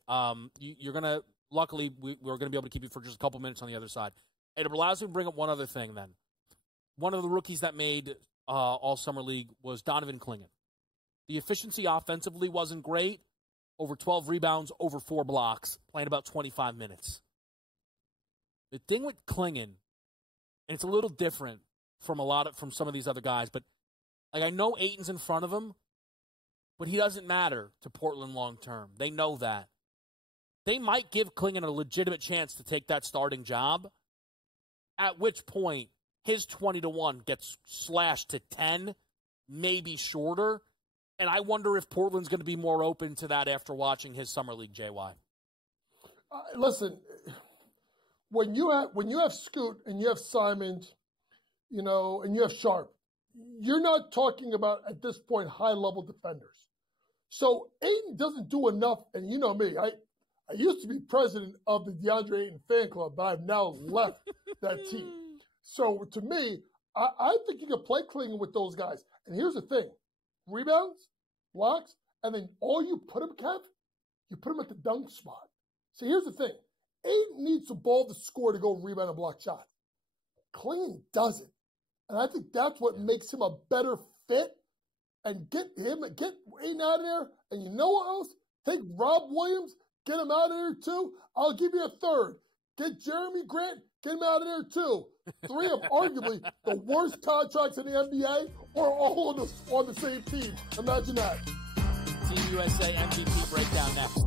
You're going to, luckily, we're going to be able to keep you for just a couple minutes on the other side. And it allows me to bring up one other thing then. One of the rookies that made All Summer League was Donovan Clingan. The efficiency offensively wasn't great. Over 12 rebounds, over 4 blocks, playing about 25 minutes. The thing with Clingan, and it's a little different from some of these other guys, but I know Ayton's in front of him, but he doesn't matter to Portland long term. They know that. They might give Clingan a legitimate chance to take that starting job, at which point his 20-1 gets slashed to 10, maybe shorter. And I wonder if Portland's going to be more open to that after watching his Summer League, JY. Listen, when you have Scoot and you have Simons, and you have Sharp, you're not talking about, at this point, high-level defenders. So Ayton doesn't do enough, and you know me, I used to be president of the DeAndre Ayton fan club, but I've now left that team. So to me, I think you can play Clingan with those guys. And here's the thing. Rebounds, blocks, and then all you put him, Kev, you put him at the dunk spot. See, here's the thing. Ayton needs the ball to score to go rebound and block shots. Clingan doesn't. And I think that's what makes him a better fit. And get Ayton out of there. And you know what else? Take Rob Williams, get him out of there too. I'll give you a third. Get Jeremy Grant, get him out of there too. 3 of arguably the worst contracts in the NBA are all on the same team. Imagine that. Team USA MVP breakdown next.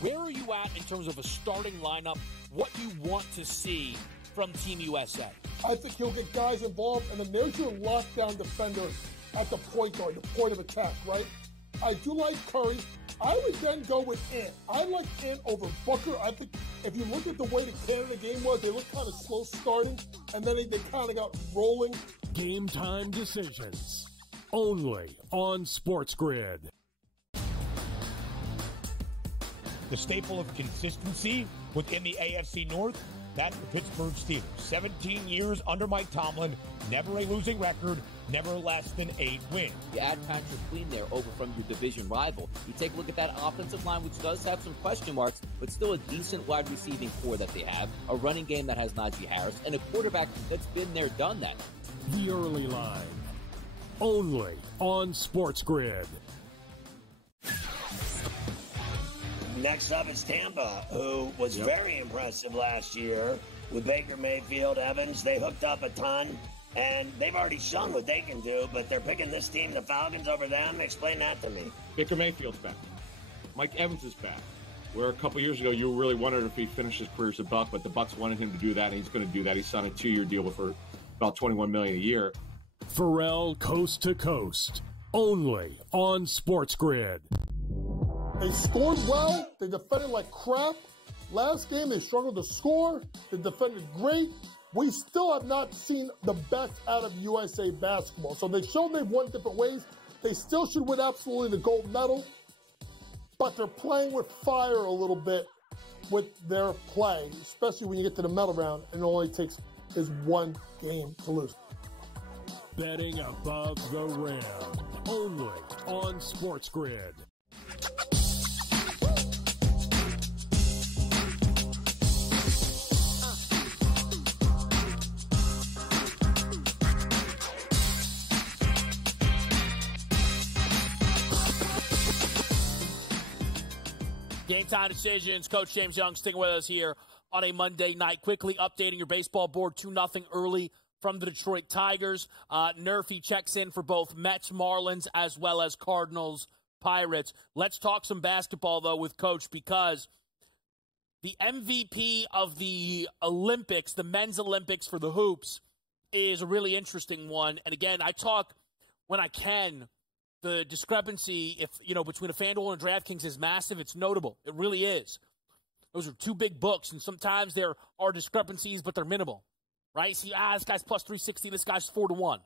Where are you at in terms of a starting lineup, what you want to see from Team USA? I think he'll get guys involved, and then there's your lockdown defender at the point guard, the point of attack, right? I do like Curry. I would then go with Ant. I like Ant over Booker. I think if you look at the way the Canada game was, they looked kind of slow starting, and then they kind of got rolling. Game time decisions, only on SportsGrid. The staple of consistency within the AFC North, that's the Pittsburgh Steelers. 17 years under Mike Tomlin, never a losing record, never less than 8 wins. You add Patrick Queen there over from your division rival. You take a look at that offensive line, which does have some question marks, but still a decent wide receiving core that they have, a running game that has Najee Harris, and a quarterback that's been there, done that. The early line, only on SportsGrid. Next up is Tampa, who was very impressive last year with Baker Mayfield, Evans. They hooked up a ton, and they've already shown what they can do, but they're picking this team, the Falcons, over them. Explain that to me. Baker Mayfield's back. Mike Evans is back. Where a couple years ago, you really wondered if he'd finish his career as a Buck, but the Bucks wanted him to do that, and he's going to do that. He signed a 2-year deal for about $21 million a year. Pharrell Coast to Coast, only on SportsGrid. They scored well. They defended like crap. Last game, they struggled to score. They defended great. We still have not seen the best out of USA basketball. So they've shown they've won different ways. They still should win absolutely the gold medal. But they're playing with fire a little bit with their play, especially when you get to the medal round and it only takes is 1 game to lose. Betting above the rim, only on SportsGrid. Game Time Decisions. Coach James Young sticking with us here on a Monday night. Quickly updating your baseball board, 2-0 early from the Detroit Tigers. Nerfy checks in for both Mets, Marlins, as well as Cardinals, Pirates. Let's talk some basketball, though, with Coach, because the MVP of the Olympics, the men's Olympics for the hoops, is a really interesting one. And again, I talk when I can. The discrepancy, between a FanDuel and a DraftKings is massive. It's notable. It really is. Those are two big books, and sometimes there are discrepancies, but they're minimal, right? See, this guy's plus 360, this guy's 4-1.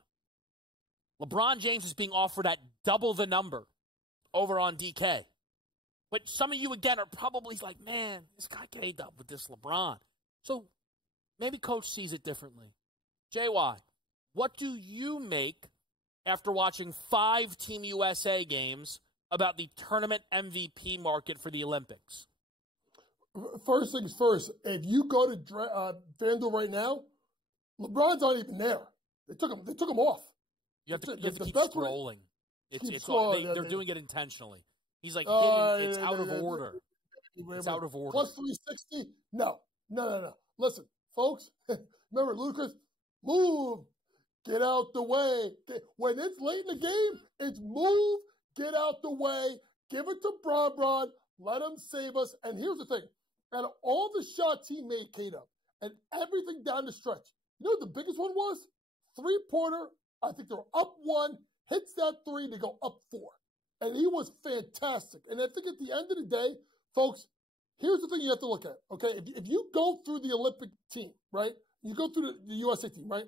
LeBron James is being offered at double the number over on DK. But some of you, again, are probably like, man, this guy caved up with this LeBron. So maybe Coach sees it differently. JY, what do you make after watching 5 Team USA games about the tournament MVP market for the Olympics? First things first, if you go to FanDuel right now, LeBron's not even there. They took him off. You have to keep scrolling. They're doing it intentionally. He's like, it's out of order. It's out of order. Plus 360? No. Listen, folks, remember, Ludacris, move. Get out the way. When it's late in the game, it's move, get out the way, give it to Bron, let him save us. And here's the thing. Out of all the shots he made, Kato, and everything down the stretch, you know what the biggest one was? 3-pointer. I think they were up 1, hits that 3, they go up 4. And he was fantastic. And I think at the end of the day, folks, here's the thing you have to look at, okay? If you go through the Olympic team, right? You go through the USA team, right?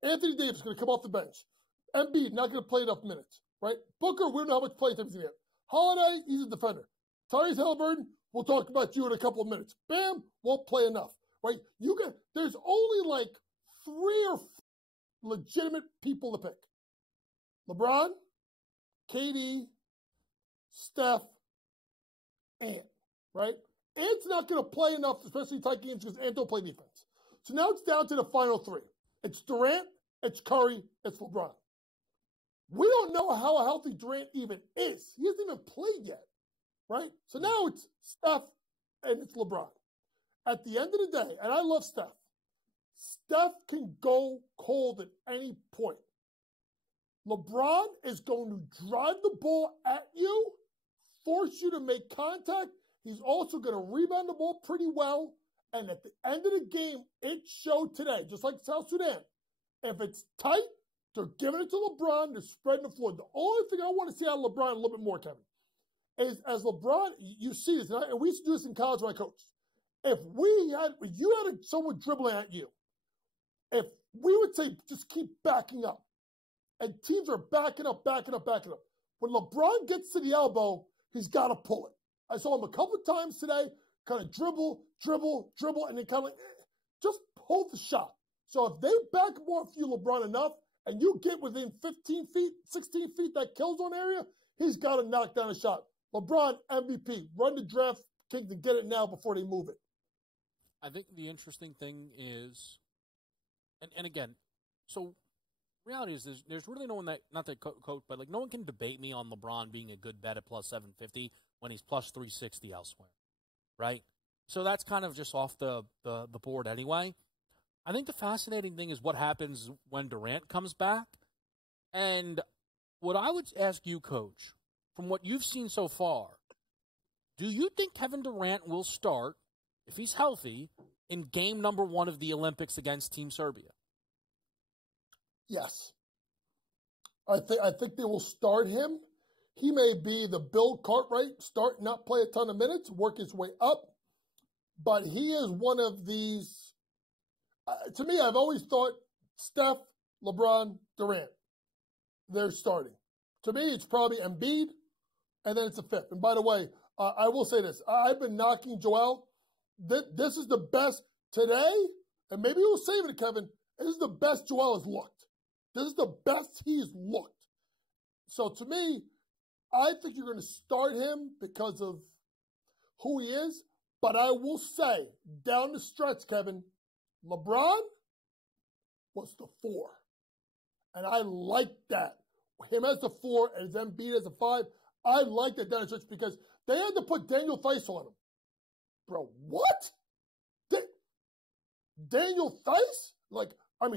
Anthony Davis is going to come off the bench. Embiid, not going to play enough minutes, right? Booker, we don't know how much playing time he's going to get. Holiday, he's a defender. Tyrese Halliburton, we'll talk about you in a couple of minutes. Bam, won't play enough, right? There's only like 3 or 4 legitimate people to pick. LeBron, KD, Steph, Ant, right? Ant's not going to play enough, especially tight games, because Ant don't play defense. So now it's down to the final 3. It's Durant, it's Curry, it's LeBron. We don't know how healthy Durant even is. He hasn't even played yet, right? So now it's Steph and it's LeBron. At the end of the day, and I love Steph, Steph can go cold at any point. LeBron is going to drive the ball at you, force you to make contact. He's also going to rebound the ball pretty well. And at the end of the game, it showed today, just like South Sudan. If it's tight, they're giving it to LeBron. They're spreading the floor. The only thing I want to see out of LeBron a little bit more, Kevin, is as LeBron, you see this, and we used to do this in college when I coached. If you had someone dribbling at you, if we would say just keep backing up, and teams are backing up. When LeBron gets to the elbow, he's got to pull it. I saw him a couple of times today, kind of dribble, and then kind of just pull the shot. So if they back off you, LeBron, enough, and you get within 15 feet, 16 feet, that kill zone area, he's got to knock down a shot. LeBron, MVP, run the draft king to get it now before they move it. I think the interesting thing is, and again, so reality is there's really no one that, not that coach, but like no one can debate me on LeBron being a good bet at plus 750 when he's plus 360 elsewhere, right? So that's kind of just off the board anyway. I think the fascinating thing is what happens when Durant comes back. And what I would ask you, Coach, from what you've seen so far, do you think Kevin Durant will start, if he's healthy, in game number 1 of the Olympics against Team Serbia? Yes. I think they will start him. He may be the Bill Cartwright, start, not play a ton of minutes, work his way up. But he is one of these, to me, I've always thought Steph, LeBron, Durant, they're starting. To me, it's probably Embiid, and then it's a 5th. And by the way, I will say this. I've been knocking Joel. This is the best today, and maybe we'll save it, Kevin. This is the best Joel has looked. This is the best he's looked. So to me, I think you're going to start him because of who he is. But I will say, down the stretch, Kevin, LeBron was the 4. And I like that. Him as the 4 and Embiid as a 5. I like that down the stretch because They had to put Daniel Theis on him. Bro, what? Daniel Theis?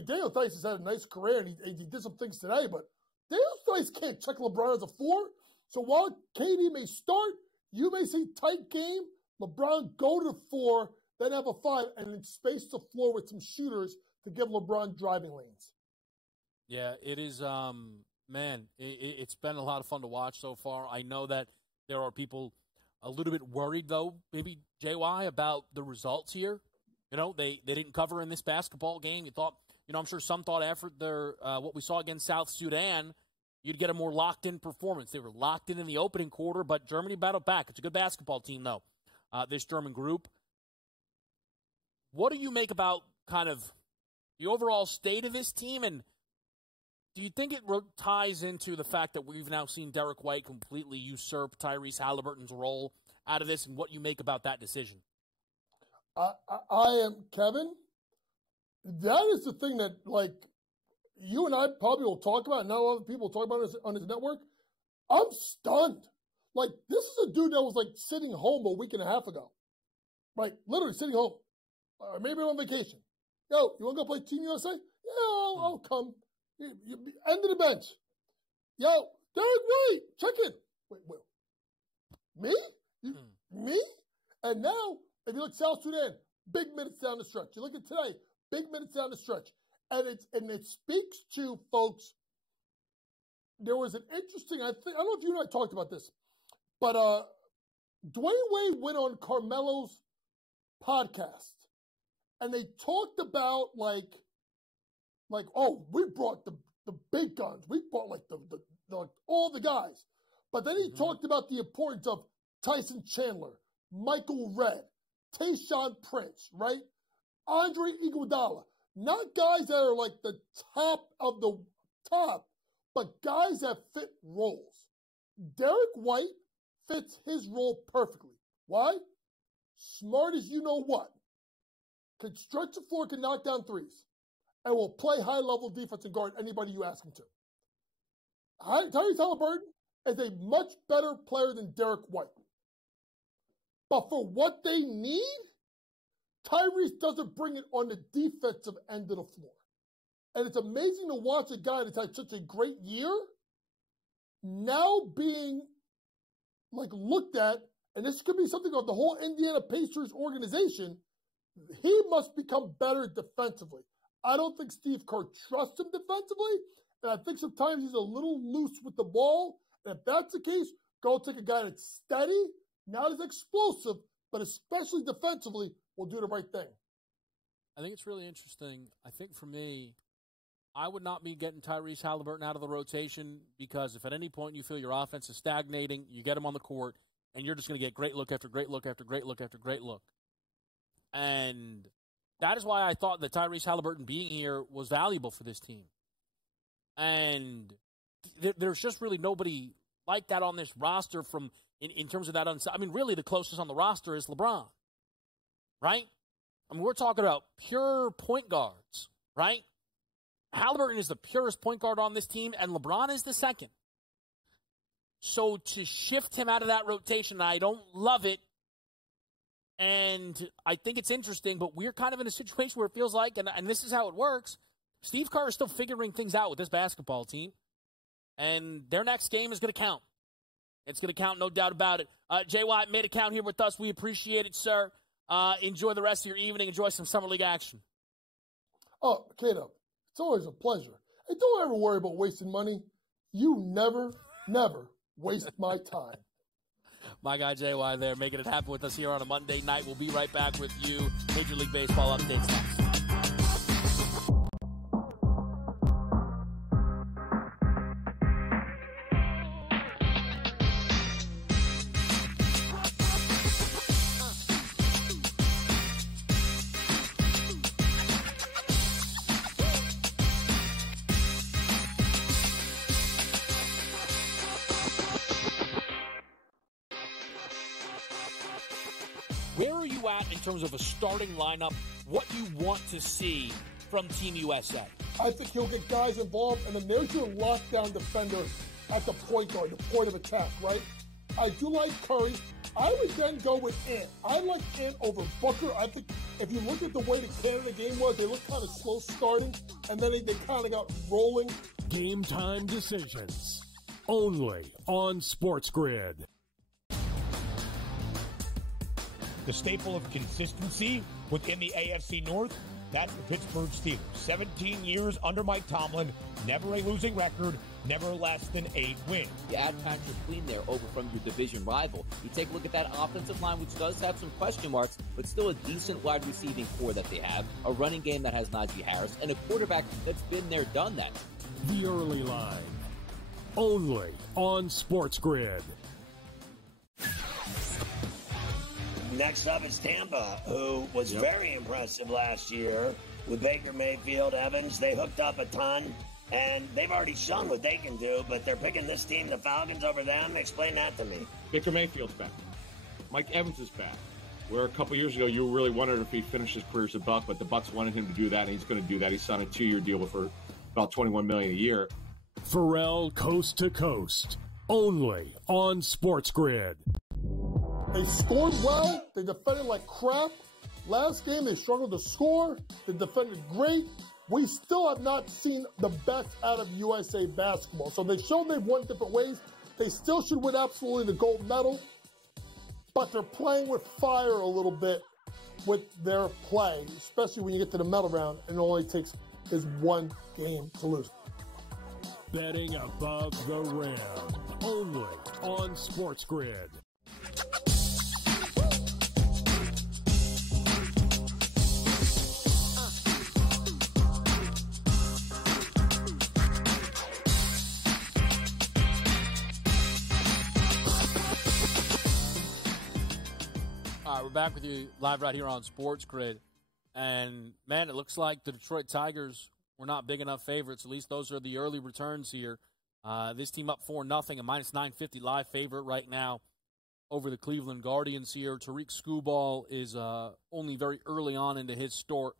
Daniel Theis has had a nice career, and he did some things today, but Daniel Theis can't check LeBron as a 4. So while KD may start, you may see tight game, LeBron go to the 4, then have a 5, and then space the floor with some shooters to give LeBron driving lanes. Yeah, it is, it's been a lot of fun to watch so far. I know that there are people a little bit worried, though, maybe, JY, about the results here. You know, they didn't cover in this basketball game. You thought, I'm sure some thought after what we saw against South Sudan, you'd get a more locked-in performance. They were locked in the opening quarter, but Germany battled back. It's a good basketball team, though, this German group. What do you make about kind of the overall state of this team, and do you think it ties into the fact that we've now seen Derek White completely usurp Tyrese Halliburton's role out of this, and what you make about that decision? I am, Kevin, that is the thing that, you and I probably will talk about, and not a lot of people talk about it on his network. I'm stunned. This is a dude that was, sitting home a week and a half ago. Literally sitting home. Maybe on vacation. Yo, you want to go play Team USA? Yeah, I'll come. End of the bench. Yo, Derek White, check in. Wait. Me? Me? And now, if you look South Sudan, big minutes down the stretch. You look at today, big minutes down the stretch. And it speaks to, folks, there was an interesting, I don't know if you and I talked about this, but Dwayne Wade went on Carmelo's podcast, and they talked about, oh, we brought the big guns. We brought, the all the guys. But then he talked about the importance of Tyson Chandler, Michael Redd, Tayshaun Prince, right? Andre Iguodala. Not guys that are the top of the top, but guys that fit roles. Derek White fits his role perfectly. Why? Smart as you know what. Can stretch the floor, can knock down threes, and will play high-level defense and guard anybody you ask him to. Tyrese Halliburton is a much better player than Derek White. But for what they need, Tyrese doesn't bring it on the defensive end of the floor. And it's amazing to watch a guy that's had such a great year now being looked at, and this could be something of the whole Indiana Pacers organization. He must become better defensively. I don't think Steve Kerr trusts him defensively, and I think sometimes he's a little loose with the ball. And if that's the case, go take a guy that's steady, not as explosive, but especially defensively, will do the right thing. I think it's really interesting. I think for me, I would not be getting Tyrese Halliburton out of the rotation, because if at any point you feel your offense is stagnating, you get him on the court, and you're just going to get great look after great look after great look after great look. And that is why I thought that Tyrese Halliburton being here was valuable for this team. And there's just really nobody like that on this roster in terms of that. Really the closest on the roster is LeBron, right? We're talking about pure point guards, right? Halliburton is the purest point guard on this team, and LeBron is the second. So to shift him out of that rotation, I don't love it. And I think it's interesting, but we're kind of in a situation where it feels like, and this is how it works, Steve Kerr is still figuring things out with this basketball team, and their next game is going to count. It's going to count, no doubt about it. Jay Watt made a count here with us. We appreciate it, sir. Enjoy the rest of your evening. Enjoy some Summer League action. Oh, Kato, it's always a pleasure. Hey, don't ever worry about wasting money. You never waste my time. My guy JY there, making it happen with us here on a Monday night. We'll be right back with you. Major League Baseball updates next. Where are you at in terms of a starting lineup, what you want to see from Team USA? I think he'll get guys involved, and then there's your lockdown defender at the point guard, the point of attack, right? I do like Curry. I would then go with Ant. I like Ant over Booker. I think if you look at the way the Canada game was, they looked kind of slow starting, and then they kind of got rolling. Game time decisions. Only on SportsGrid. The staple of consistency within the AFC North, that's the Pittsburgh Steelers. 17 years under Mike Tomlin, never a losing record, never less than 8 wins. You add Patrick Queen there over from your division rival. You take a look at that offensive line, which does have some question marks, but still a decent wide receiving core that they have, a running game that has Najee Harris, and a quarterback that's been there, done that. The early line. Only on SportsGrid. Next up is Tampa, who was very impressive last year with Baker Mayfield, Evans. They hooked up a ton, and they've already shown what they can do, but they're picking this team, the Falcons, over them. Explain that to me. Baker Mayfield's back. Mike Evans is back. Where a couple years ago, you really wondered if he'd finish his career as a Buck, but the Bucks wanted him to do that, and he's going to do that. He signed a 2-year deal for about $21 million a year. Pharrell Coast to Coast. Only on SportsGrid. They scored well. They defended like crap. Last game, they struggled to score. They defended great. We still have not seen the best out of USA basketball. So they showed they've won different ways. They still should win absolutely the gold medal. But they're playing with fire a little bit with their play, especially when you get to the medal round and it only takes is one game to lose. Betting above the rim. Only on SportsGrid. We're back with you live right here on SportsGrid. And, man, it looks like the Detroit Tigers were not big enough favorites. At least those are the early returns here. This team up 4-0, a minus 950 live favorite right now over the Cleveland Guardians here. Tariq Skubal is only very early on into his start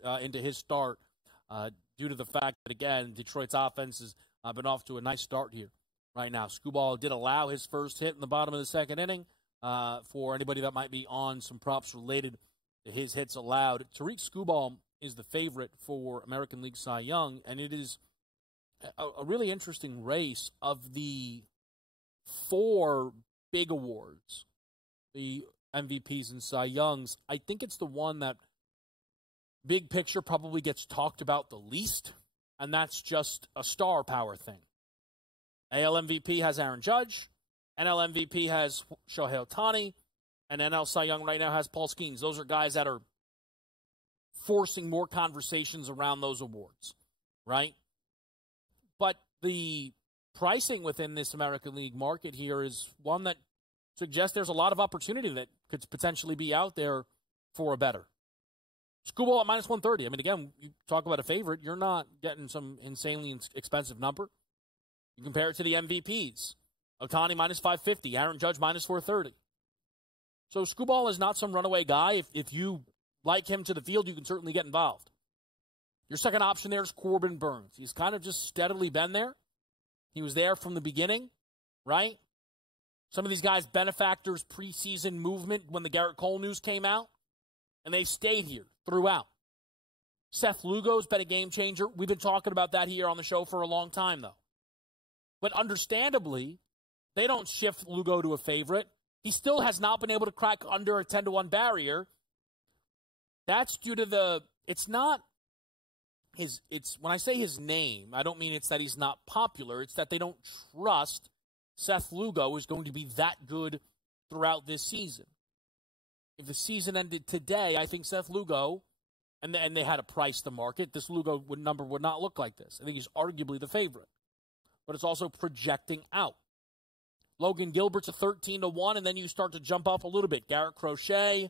due to the fact that, again, Detroit's offense has been off to a nice start here right now. Skubal did allow his first hit in the bottom of the second inning. For anybody that might be on some props related to his hits allowed, Tariq Skubal is the favorite for American League Cy Young, and it is a really interesting race. Of the 4 big awards, the MVPs and Cy Youngs, I think it's the one that big picture probably gets talked about the least, and that's just a star power thing. AL MVP has Aaron Judge. NL MVP has Shohei Ohtani, and NL Cy Young right now has Paul Skeens. Those are guys that are forcing more conversations around those awards, right? But the pricing within this American League market here is one that suggests there's a lot of opportunity that could potentially be out there for a better. Skubal at minus 130. I mean, again, you talk about a favorite, you're not getting some insanely expensive number. You compare it to the MVPs. Ohtani minus 550, Aaron Judge minus 430. So Skubal is not some runaway guy. If you like him to the field, you can certainly get involved. Your second option there is Corbin Burns. He's kind of just steadily been there. He was there from the beginning, right? Some of these guys, benefactors, preseason movement when the Garrett Cole news came out, and they stayed here throughout. Seth Lugo's been a game changer. We've been talking about that here on the show for a long time, though. But understandably, they don't shift Lugo to a favorite. He still has not been able to crack under a 10-1 barrier. That's due to it's not when I say his name, I don't mean it's that he's not popular. It's that they don't trust Seth Lugo is going to be that good throughout this season. If the season ended today, I think Seth Lugo, and they had to price the market, this Lugo number would not look like this. I think he's arguably the favorite. But it's also projecting out. Logan Gilbert's a 13-1, and then you start to jump up a little bit. Garrett Crochet,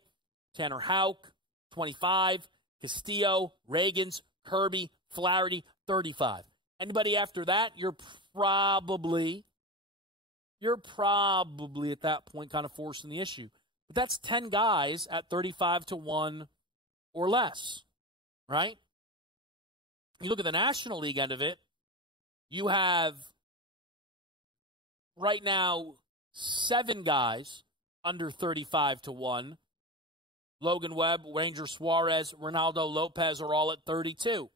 Tanner Houck, 25, Castillo, Reagans, Kirby, Flaherty, 35. Anybody after that, you're probably at that point kind of forcing the issue. But that's 10 guys at 35-1 or less, right? You look at the National League end of it, you have right now 7 guys under 35-1. Logan Webb, Ranger Suarez, Ronaldo Lopez are all at 32.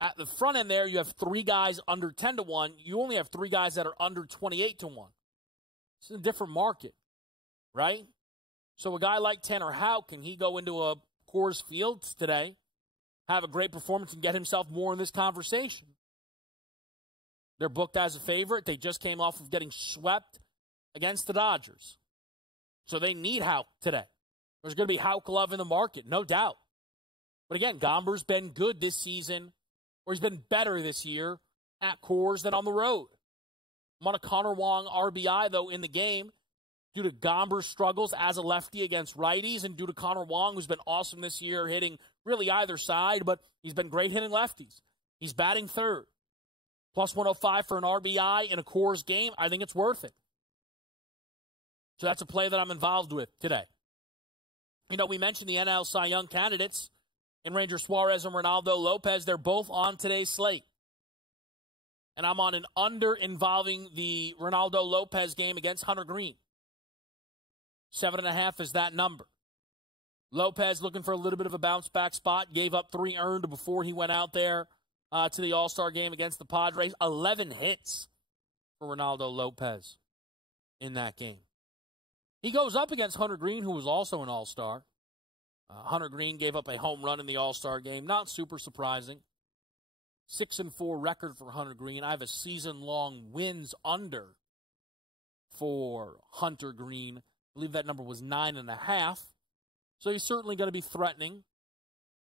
At the front end there, you have 3 guys under 10-1. You only have 3 guys that are under 28-1. It's a different market, right? So a guy like Tanner Houck, can he go into a Coors Field today, have a great performance, and get himself more in this conversation? They're booked as a favorite. They just came off of getting swept against the Dodgers. So they need Houck today. There's going to be Houck love in the market, no doubt. But again, Gomber's been good this season, or he's been better this year at Coors than on the road. I'm on a Connor Wong RBI, though, in the game due to Gomber's struggles as a lefty against righties and due to Connor Wong, who's been awesome this year, hitting really either side, but he's been great hitting lefties. He's batting third. Plus 105 for an RBI in a Coors game, I think it's worth it. So that's a play that I'm involved with today. You know, we mentioned the NL Cy Young candidates in Ranger Suarez and Ronaldo Lopez. They're both on today's slate. And I'm on an under involving the Ronaldo Lopez game against Hunter Green. 7.5 is that number. Lopez looking for a little bit of a bounce-back spot. Gave up 3 earned before he went out there to the All-Star game against the Padres. 11 hits for Ronaldo Lopez in that game. He goes up against Hunter Green, who was also an All-Star. Hunter Green gave up a home run in the All-Star game. Not super surprising. 6-4 record for Hunter Green. I have a season-long wins under for Hunter Green. I believe that number was 9.5. So he's certainly going to be threatening.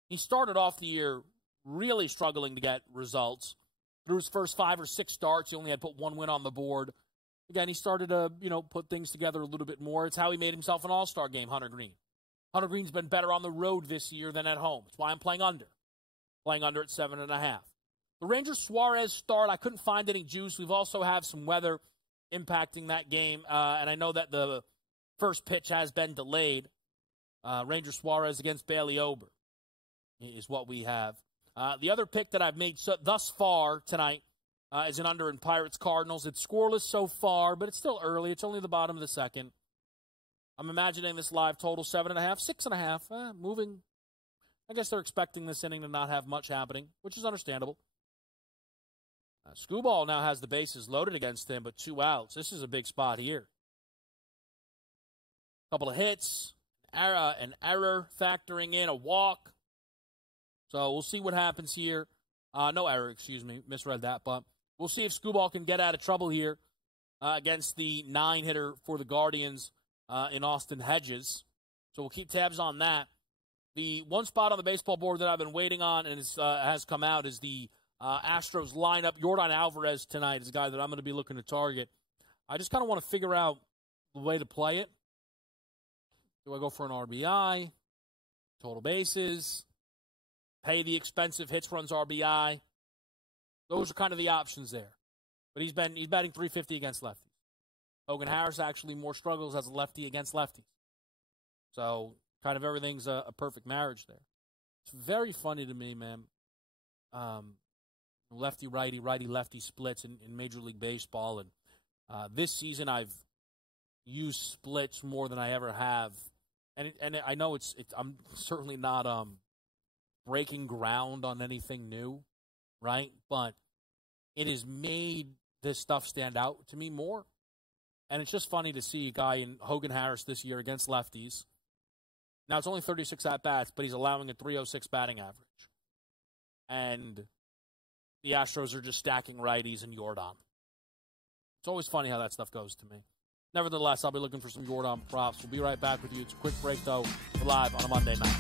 He started off the year really struggling to get results. Through his first 5 or 6 starts, he only had put 1 win on the board. Again, he started to, put things together a little bit more. It's how he made himself an All-Star game, Hunter Green. Hunter Green's been better on the road this year than at home. That's why I'm playing under. Playing under at 7.5. The Rangers Suarez start, I couldn't find any juice. We've also have some weather impacting that game, and I know that the first pitch has been delayed. Ranger Suarez against Bailey Ober is what we have. The other pick that I've made thus far tonight is an under in Pirates Cardinals. It's scoreless so far, but it's still early. It's only the bottom of the second. I'm imagining this live total 7.5, 6.5, moving. I guess they're expecting this inning to not have much happening, which is understandable. Skubal now has the bases loaded against him, but 2 outs. This is a big spot here. Couple of hits, an error factoring in, a walk. So we'll see what happens here. No error, misread that, but we'll see if Skubal can get out of trouble here against the 9-hitter for the Guardians in Austin Hedges. So we'll keep tabs on that. The one spot on the baseball board that I've been waiting on and has come out is the Astros lineup. Yordan Alvarez tonight is a guy that I'm going to be looking to target. I just kind of want to figure out the way to play it. Do I go for an RBI, total bases, pay the expensive hits, runs, RBI? Those are kind of the options there. But he's batting .350 against lefties. Hogan Harris actually more struggles as a lefty against lefties. So kind of everything's a perfect marriage there. It's very funny to me, man. Lefty-righty, righty-lefty splits in Major League Baseball. And this season I've used splits more than I ever have. And I know I'm certainly not breaking ground on anything new, right? But it has made this stuff stand out to me more. And it's just funny to see a guy in Hogan Harris this year against lefties. Now, it's only 36 at-bats, but he's allowing a .306 batting average. And the Astros are just stacking righties and Yordan. It's always funny how that stuff goes to me. Nevertheless, I'll be looking for some Yordan props. We'll be right back with you. It's a quick break, though. We're live on a Monday night.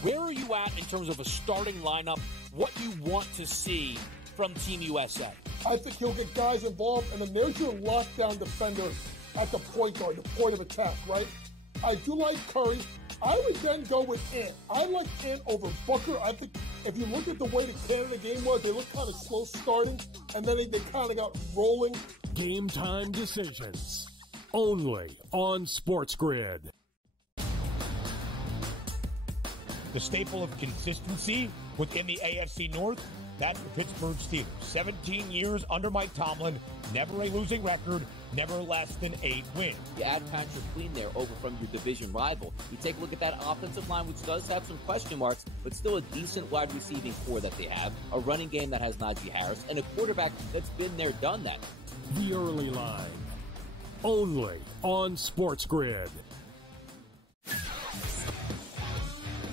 Where are you at in terms of a starting lineup, what you want to see from Team USA? I think he'll get guys involved, and then there's your lockdown defender at the point guard, the point of attack, right? I do like Curry. I would then go with Ant. I like Ant over Booker. I think if you look at the way the Canada game was, they looked kind of slow starting, and then they kind of got rolling. Game time decisions. Only on SportsGrid. The staple of consistency within the AFC North, that's the Pittsburgh Steelers. 17 years under Mike Tomlin, never a losing record, never less than 8 wins. You add Patrick Queen there over from your division rival. You take a look at that offensive line, which does have some question marks, but still a decent wide receiving core that they have, a running game that has Najee Harris, and a quarterback that's been there, done that. The early line. Only on SportsGrid.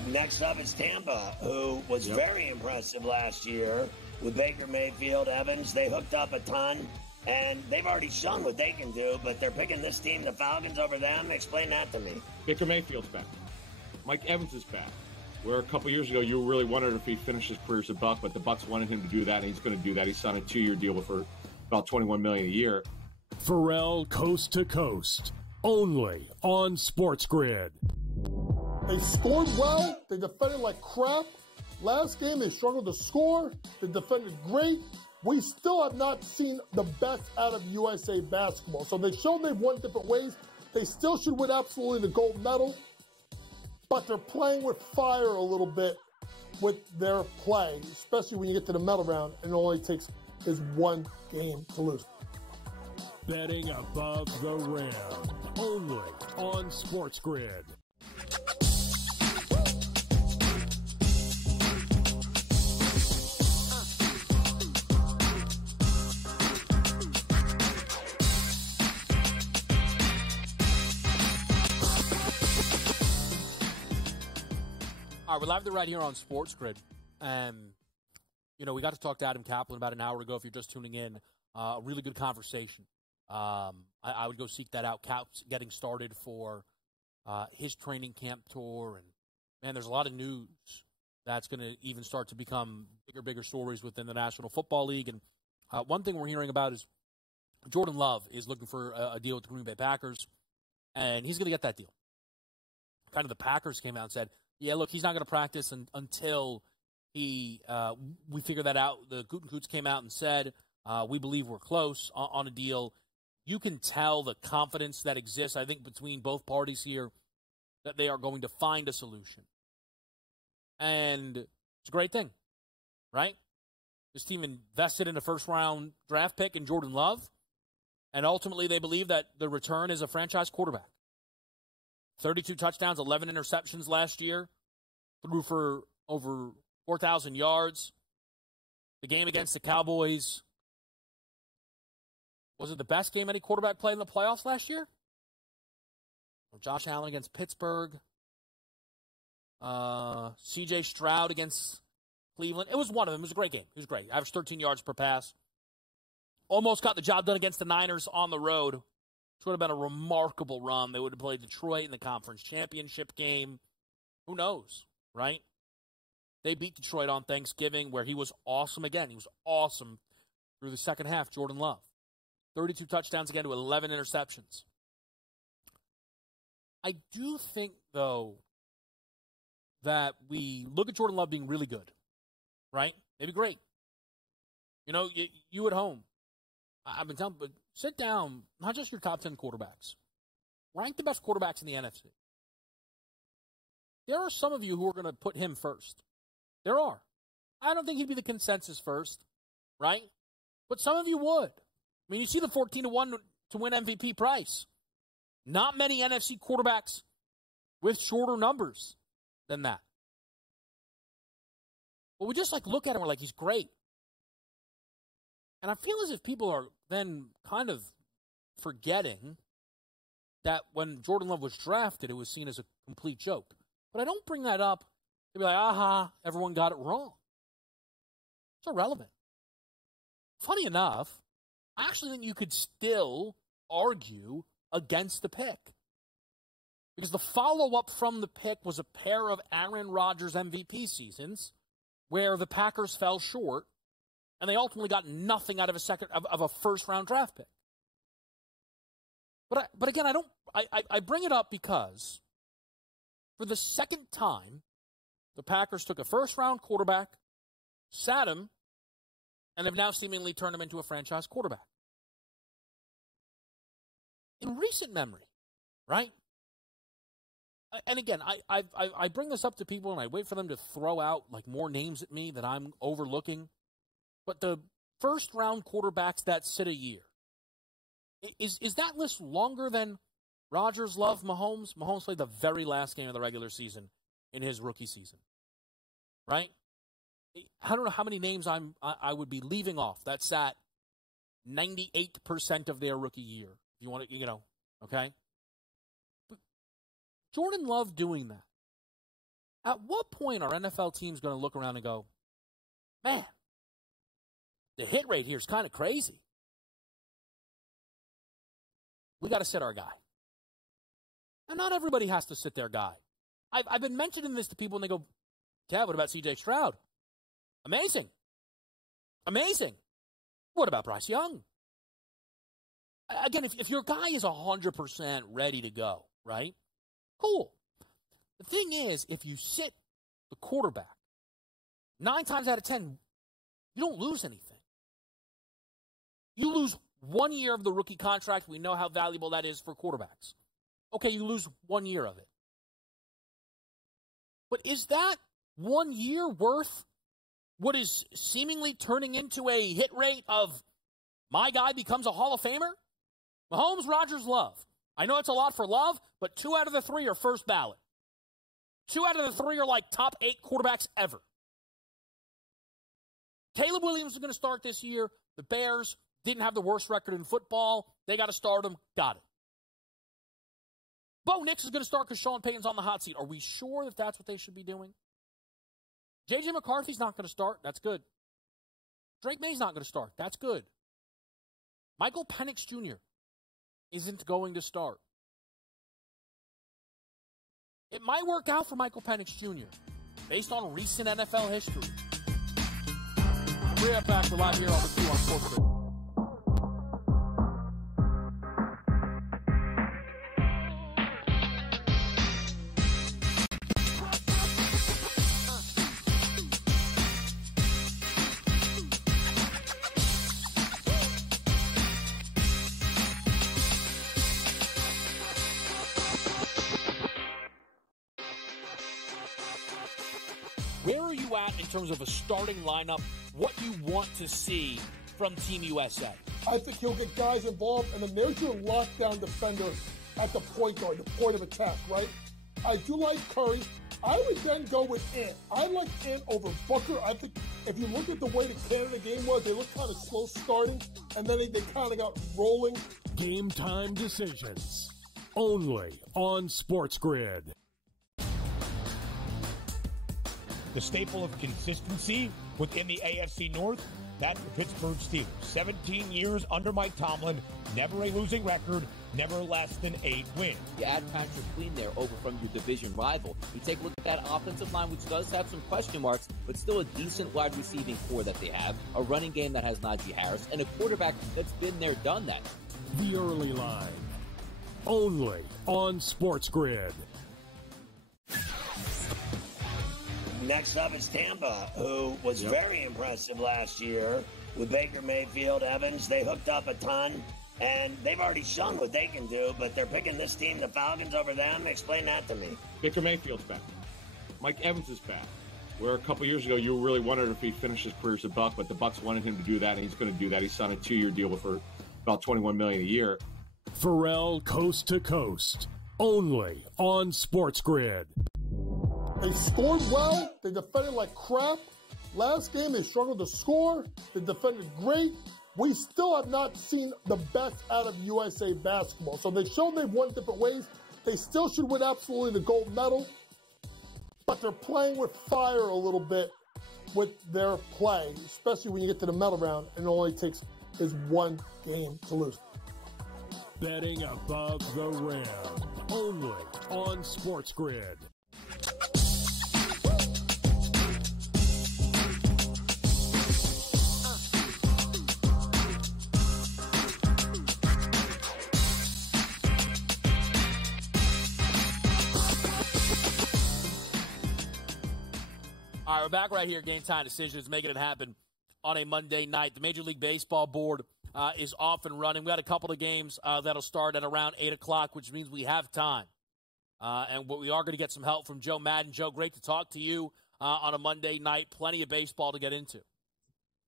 Next up is Tampa, who was very impressive last year with Baker Mayfield, Evans. They hooked up a ton, and they've already shown what they can do, but they're picking this team, the Falcons, over them. Explain that to me. Baker Mayfield's back. Mike Evans is back. Where a couple years ago, you really wondered if he'd finish his career as a Buck, but the Bucks wanted him to do that, and he's going to do that. He signed a 2-year deal for about $21 million a year. Pharrell Coast to Coast. Only on SportsGrid. They scored well. They defended like crap. Last game, they struggled to score. They defended great. We still have not seen the best out of USA basketball. So they showed they've won different ways. They still should win absolutely the gold medal. But they're playing with fire a little bit with their play, especially when you get to the medal round and it only takes is one game to lose. Betting above the rim. Only on SportsGrid. All right, we're live right here on SportsGrid. We got to talk to Adam Kaplan about an hour ago if you're just tuning in. A really good conversation. I would go seek that out. Cap's getting started for his training camp tour. And, man, there's a lot of news that's going to even start to become bigger stories within the National Football League. And one thing we're hearing about is Jordan Love is looking for a deal with the Green Bay Packers, and he's going to get that deal. Kind of the Packers came out and said, yeah, look, he's not going to practice until we figure that out. The Gutekunst came out and said, we believe we're close on a deal. You can tell the confidence that exists, I think, between both parties here that they are going to find a solution. And it's a great thing, right? This team invested in a first-round draft pick in Jordan Love, and ultimately they believe that the return is a franchise quarterback. 32 touchdowns, 11 interceptions last year, threw for over 4,000 yards. The game against the Cowboys, was it the best game any quarterback played in the playoffs last year? Josh Allen against Pittsburgh. C.J. Stroud against Cleveland. It was one of them. It was a great game. It was great. Averaged 13 yards per pass. Almost got the job done against the Niners on the road, which would have been a remarkable run. They would have played Detroit in the conference championship game. Who knows, right? They beat Detroit on Thanksgiving, where he was awesome again. He was awesome through the second half, Jordan Love. 32 touchdowns again to 11 interceptions. I do think, though, that we look at Jordan Love being really good, right? Maybe great. You at home, I've been telling you, but sit down, not just your top 10 quarterbacks. Rank the best quarterbacks in the NFC. There are some of you who are going to put him first. There are. I don't think he'd be the consensus first, right? But some of you would. I mean, you see the 14-1 to win MVP price. Not many NFC quarterbacks with shorter numbers than that. But we just look at him, we're like, he's great. And I feel as if people are then kind of forgetting that when Jordan Love was drafted, it was seen as a complete joke. But I don't bring that up to be like, aha, everyone got it wrong. It's irrelevant. Funny enough, I actually think you could still argue against the pick. Because the follow-up from the pick was a pair of Aaron Rodgers MVP seasons where the Packers fell short and they ultimately got nothing out of a first-round draft pick. But again, I bring it up because for the second time, the Packers took a first-round quarterback, sat him, and have now seemingly turned him into a franchise quarterback. In recent memory, right? And again, I bring this up to people and I wait for them to throw out like more names at me that I'm overlooking. But the first-round quarterbacks that sit a year, is that list longer than Rodgers, Love, Mahomes? Mahomes played the very last game of the regular season in his rookie season, right? I don't know how many names I would be leaving off. That's at 98% of their rookie year. If you want to, okay? But Jordan Love doing that. At what point are NFL teams going to look around and go, man, the hit rate here is kind of crazy. We got to sit our guy. And not everybody has to sit their guy. I've been mentioning this to people, and they go, Kev, what about C.J. Stroud? Amazing. Amazing. What about Bryce Young? Again, if your guy is 100% ready to go, right? Cool. The thing is, if you sit the quarterback, 9 times out of 10, you don't lose anything. You lose 1 year of the rookie contract. We know how valuable that is for quarterbacks. Okay, you lose 1 year of it. But is that 1 year worth what is seemingly turning into a hit rate of my guy becomes a Hall of Famer? Mahomes, Rodgers, Love. I know it's a lot for Love, but 2 out of the 3 are first ballot. 2 out of the 3 are like top 8 quarterbacks ever. Caleb Williams is going to start this year. The Bears didn't have the worst record in football. They got to start him. Got it. Bo Nix is going to start because Sean Payton's on the hot seat. Are we sure that that's what they should be doing? J.J. McCarthy's not going to start. That's good. Drake May's not going to start. That's good. Michael Penix Jr. isn't going to start. It might work out for Michael Penix Jr. based on recent NFL history. We're back. We're live here on the 2 on SportsGrid. Where are you at in terms of a starting lineup, what you want to see from Team USA? I think he'll get guys involved, and then there's your lockdown defender at the point guard, the point of attack, right? I do like Curry. I would then go with Ant. I like Ant over Booker. I think if you look at the way the Canada game was, they looked kind of slow starting, and then they kind of got rolling. Game time decisions, only on SportsGrid. The staple of consistency within the AFC North, that's the Pittsburgh Steelers. 17 years under Mike Tomlin, never a losing record, never less than 8 wins. You add Patrick Queen there over from your division rival. You take a look at that offensive line, which does have some question marks, but still a decent wide receiving core that they have, a running game that has Najee Harris, and a quarterback that's been there, done that. The early line, only on SportsGrid. Next up is Tampa, who was very impressive last year with Baker Mayfield, Evans. They hooked up a ton, and they've already shown what they can do, but they're picking this team, the Falcons, over them. Explain that to me. Baker Mayfield's back. Mike Evans is back. Where a couple years ago you really wondered if he'd finish his career as a Buck, but the Bucks wanted him to do that, and he's going to do that. He signed a 2-year deal for about $21 million a year. Pharrell Coast to Coast, only on SportsGrid. They scored well. They defended like crap. Last game, they struggled to score. They defended great. We still have not seen the best out of USA basketball. So they showed they've won different ways. They still should win absolutely the gold medal. But they're playing with fire a little bit with their play, especially when you get to the medal round and it only takes is 1 game to lose. Betting above the rim, only on SportsGrid. All right, we're back right here. Game Time Decisions, making it happen on a Monday night. The Major League Baseball board is off and running. We got a couple of games that'll start at around 8 o'clock, which means we have time. And we are going to get some help from Joe Madden. Joe, great to talk to you on a Monday night. Plenty of baseball to get into.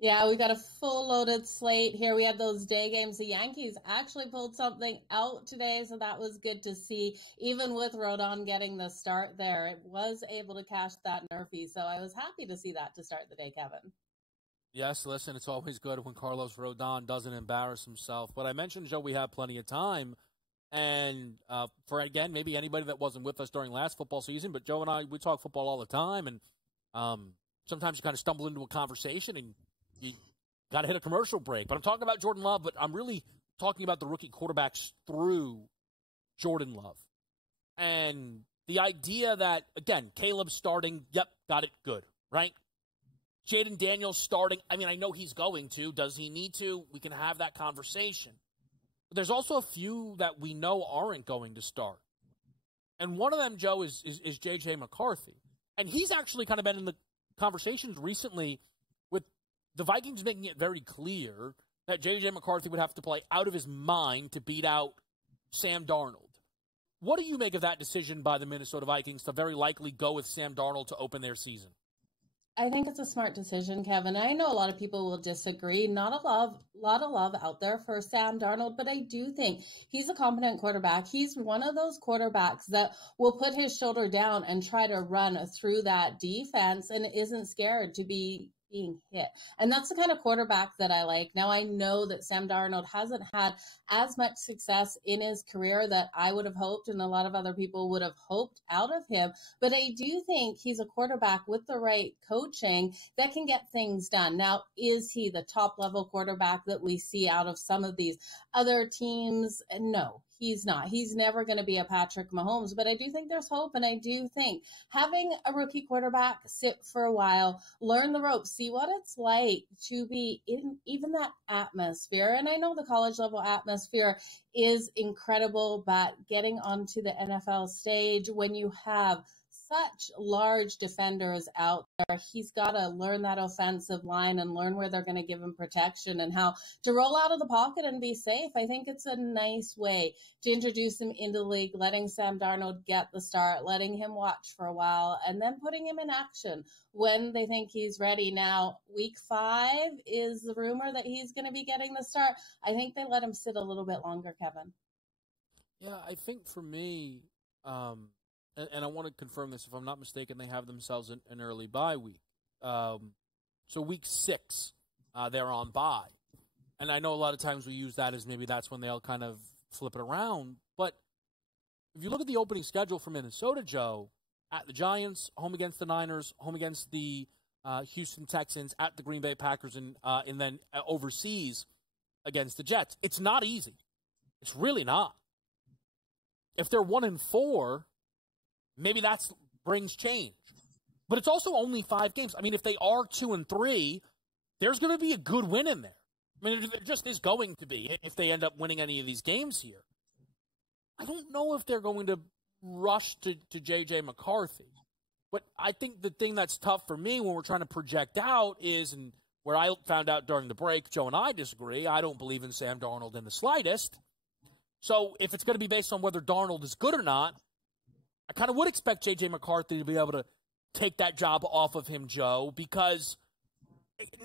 Yeah, we got a full loaded slate here. We had those day games. The Yankees actually pulled something out today, so that was good to see. Even with Rodon getting the start there, it was able to cash that Murphy. So I was happy to see that to start the day, Kevin. Yes, listen, it's always good when Carlos Rodon doesn't embarrass himself. But I mentioned, Joe, we have plenty of time. And for, again, maybe anybody that wasn't with us during last football season, but Joe and I, we talk football all the time. And sometimes you kind of stumble into a conversation and you got to hit a commercial break. But I'm talking about Jordan Love, but I'm really talking about the rookie quarterbacks through Jordan Love. And the idea that, again, Caleb starting, yep, got it, good, right? Jaden Daniels starting, I mean, I know he's going to. Does he need to? We can have that conversation. But there's also a few that we know aren't going to start. And one of them, Joe, is J.J. McCarthy. And he's actually kind of been in the conversations recently with the Vikings making it very clear that J.J. McCarthy would have to play out of his mind to beat out Sam Darnold. What do you make of that decision by the Minnesota Vikings to very likely go with Sam Darnold to open their season? I think it's a smart decision, Kevin. I know a lot of people will disagree. Not a lot of love out there for Sam Darnold, but I do think he's a competent quarterback. He's one of those quarterbacks that will put his shoulder down and try to run through that defense and isn't scared to be being hit. And that's the kind of quarterback that I like. Now, I know that Sam Darnold hasn't had as much success in his career that I would have hoped and a lot of other people would have hoped out of him. But I do think he's a quarterback with the right coaching that can get things done. Now, is he the top level quarterback that we see out of some of these other teams? No. He's not. He's never going to be a Patrick Mahomes, but I do think there's hope. And I do think having a rookie quarterback sit for a while, learn the ropes, see what it's like to be in even that atmosphere. And I know the college level atmosphere is incredible, but getting onto the NFL stage when you have such large defenders out there, he's got to learn that offensive line and learn where they're going to give him protection and how to roll out of the pocket and be safe. I think it's a nice way to introduce him into the league, letting Sam Darnold get the start, letting him watch for a while, and then putting him in action when they think he's ready. Now, week 5 is the rumor that he's going to be getting the start. I think they let him sit a little bit longer, Kevin. Yeah, I think for me, and I want to confirm this, if I'm not mistaken, they have themselves an early bye week. So week 6, they're on bye. And I know a lot of times we use that as maybe that's when they'll kind of flip it around. But if you look at the opening schedule for Minnesota, Joe, at the Giants, home against the Niners, home against the Houston Texans, at the Green Bay Packers, and then overseas against the Jets, it's not easy. It's really not. If they're 1-4, maybe that brings change. But it's also only 5 games. I mean, if they are 2-3, there's going to be a good win in there. I mean, there just is going to be if they end up winning any of these games here. I don't know if they're going to rush to J.J. McCarthy. But I think the thing that's tough for me when we're trying to project out is, and where I found out during the break, Joe and I disagree. I don't believe in Sam Darnold in the slightest. So if it's going to be based on whether Darnold is good or not, I kind of would expect J.J. McCarthy to be able to take that job off of him, Joe, because,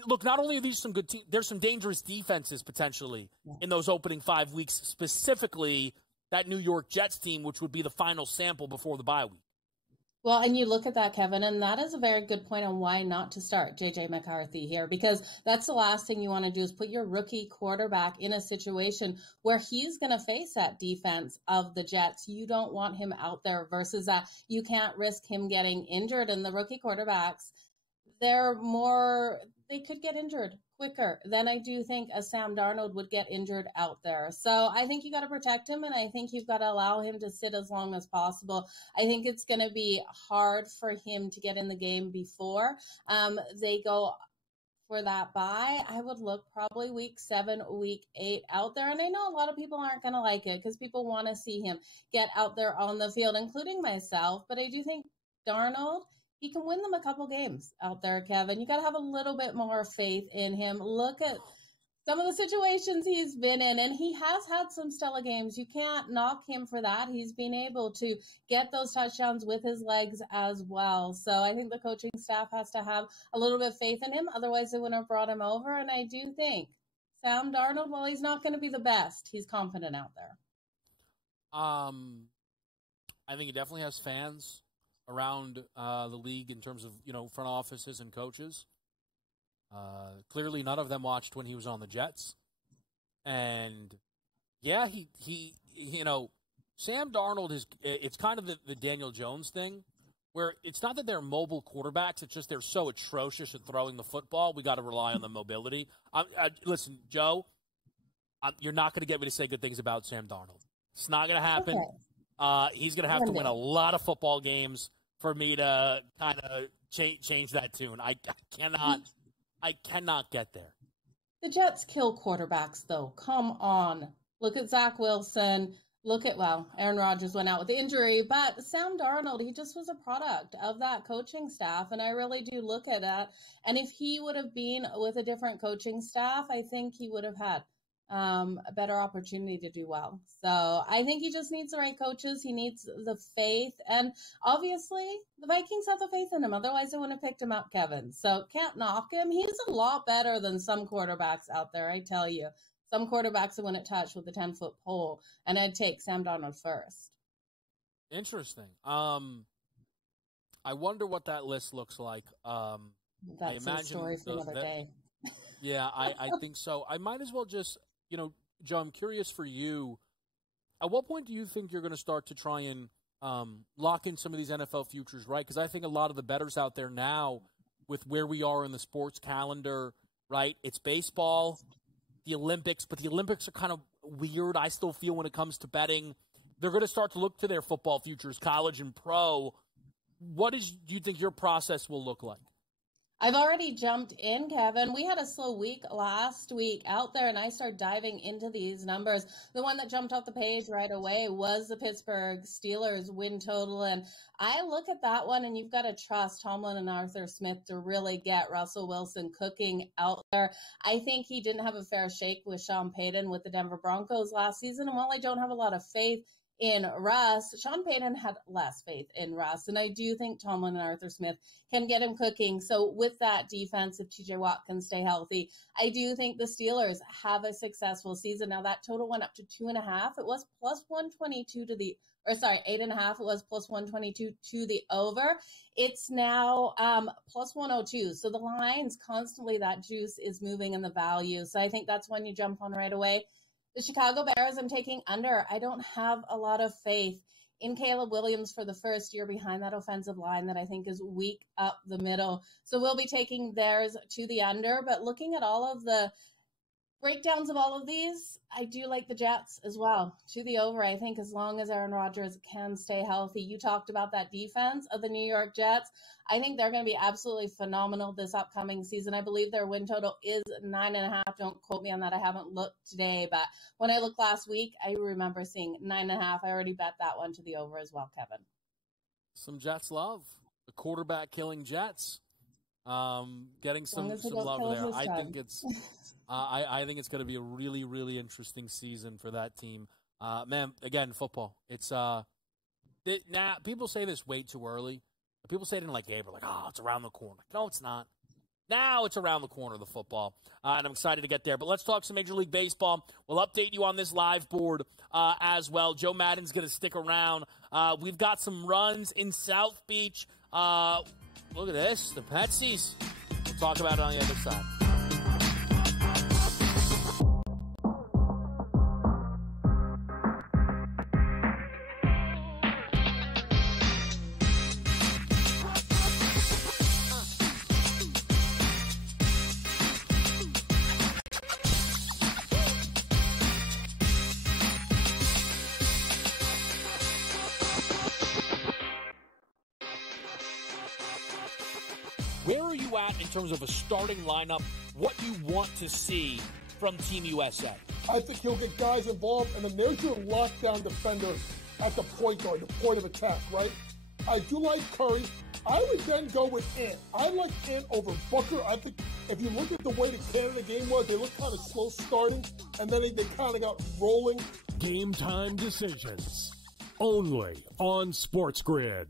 look, not only are these some good teams, there's some dangerous defenses potentially in those opening 5 weeks, specifically that New York Jets team, which would be the final sample before the bye week. Well, and you look at that, Kevin, and that is a very good point on why not to start J.J. McCarthy here, because that's the last thing you want to do is put your rookie quarterback in a situation where he's going to face that defense of the Jets. You don't want him out there versus that. You can't risk him getting injured, and the rookie quarterbacks, they could get injured quicker than I do think a Sam Darnold would get injured out there. So I think you got to protect him, and I think you've got to allow him to sit as long as possible. I think it's going to be hard for him to get in the game before they go for that bye. I would look probably week 7, week 8 out there. And I know a lot of people aren't going to like it because people want to see him get out there on the field, including myself. But I do think Darnold, he can win them a couple games out there, Kevin. You got to have a little bit more faith in him. Look at some of the situations he's been in, and he has had some stellar games. You can't knock him for that. He's been able to get those touchdowns with his legs as well. So I think the coaching staff has to have a little bit of faith in him. Otherwise, they wouldn't have brought him over. And I do think Sam Darnold, while he's not going to be the best, he's confident out there. I think he definitely has fans around the league in terms of, front offices and coaches. Clearly none of them watched when he was on the Jets. And yeah, he Sam Darnold it's kind of the Daniel Jones thing, where it's not that they're mobile quarterbacks, it's just they're so atrocious at throwing the football. We got to rely on the mobility. Listen, Joe, you're not going to get me to say good things about Sam Darnold. It's not going to happen. Okay. He's going to have to win a lot of football games for me to kind of change that tune. I cannot get there. The Jets kill quarterbacks, though. Come on. Look at Zach Wilson. Aaron Rodgers went out with injury, but Sam Darnold, he just was a product of that coaching staff, and I really do look at that. And if he would have been with a different coaching staff, I think he would have had a better opportunity to do well. So I think he just needs the right coaches. He needs the faith. And obviously, the Vikings have the faith in him. Otherwise, they wouldn't have picked him up, Kevin. So can't knock him. He's a lot better than some quarterbacks out there, I tell you. Some quarterbacks I wouldn't touch with a 10-foot pole, and I'd take Sam Darnold first. Interesting. I wonder what that list looks like. That's a story for another day. Yeah, I think so. I might as well just, Joe, I'm curious for you. At what point do you think you're going to start to try and lock in some of these NFL futures, right? Because I think a lot of the bettors out there now, with where we are in the sports calendar, right? It's baseball, the Olympics, but the Olympics are kind of weird, I still feel, when it comes to betting. They're going to start to look to their football futures, college and pro. Do you think your process will look like? I've already jumped in, Kevin. We had a slow week last week out there, and I started diving into these numbers. The one that jumped off the page right away was the Pittsburgh Steelers win total, and I look at that one, and you've got to trust Tomlin and Arthur Smith to really get Russell Wilson cooking out there. I think he didn't have a fair shake with Sean Payton with the Denver Broncos last season, and while I don't have a lot of faith in Russ, Sean Payton had less faith in Russ, and I do think Tomlin and Arthur Smith can get him cooking. So with that defense, if TJ Watt can stay healthy, I do think the Steelers have a successful season. Now that total went up to 2.5. It was plus 122 to the, 8.5. It was plus 122 to the over. It's now plus 102. So the lines constantly, that juice is moving in the value. So I think that's when you jump on right away. The Chicago Bears, I'm taking under. I don't have a lot of faith in Caleb Williams for the first year behind that offensive line that I think is weak up the middle. So we'll be taking theirs to the under. But looking at all of the breakdowns of all of these, I do like the Jets as well to the over. I think as long as Aaron Rodgers can stay healthy. You talked about that defense of the New York Jets. I think they're going to be absolutely phenomenal this upcoming season. I believe their win total is 9.5. Don't quote me on that. I haven't looked today, but when I looked last week, I remember seeing 9.5. I already bet that one to the over as well, Kevin. Some Jets love. The quarterback killing Jets. Getting some love there. I think it's I think it's going to be a really, really interesting season for that team. Man, again, football. It's now people say this way too early. People say it in like April, like, oh, it's around the corner. No, it's not. Now it's around the corner, the football. And I'm excited to get there. But let's talk some Major League Baseball. We'll update you on this live board as well. Joe Madden's going to stick around. We've got some runs in South Beach. Look at this, the Petsies. We'll talk about it on the other side. Where are you at in terms of a starting lineup? What you want to see from Team USA? I think he'll get guys involved, and then there's your lockdown defender at the point guard, the point of attack, right? I do like Curry. I would then go with Ant. I like Ant over Booker. I think if you look at the way the Canada game was, they looked kind of slow starting, and then they kind of got rolling. Game time decisions. Only on SportsGrid.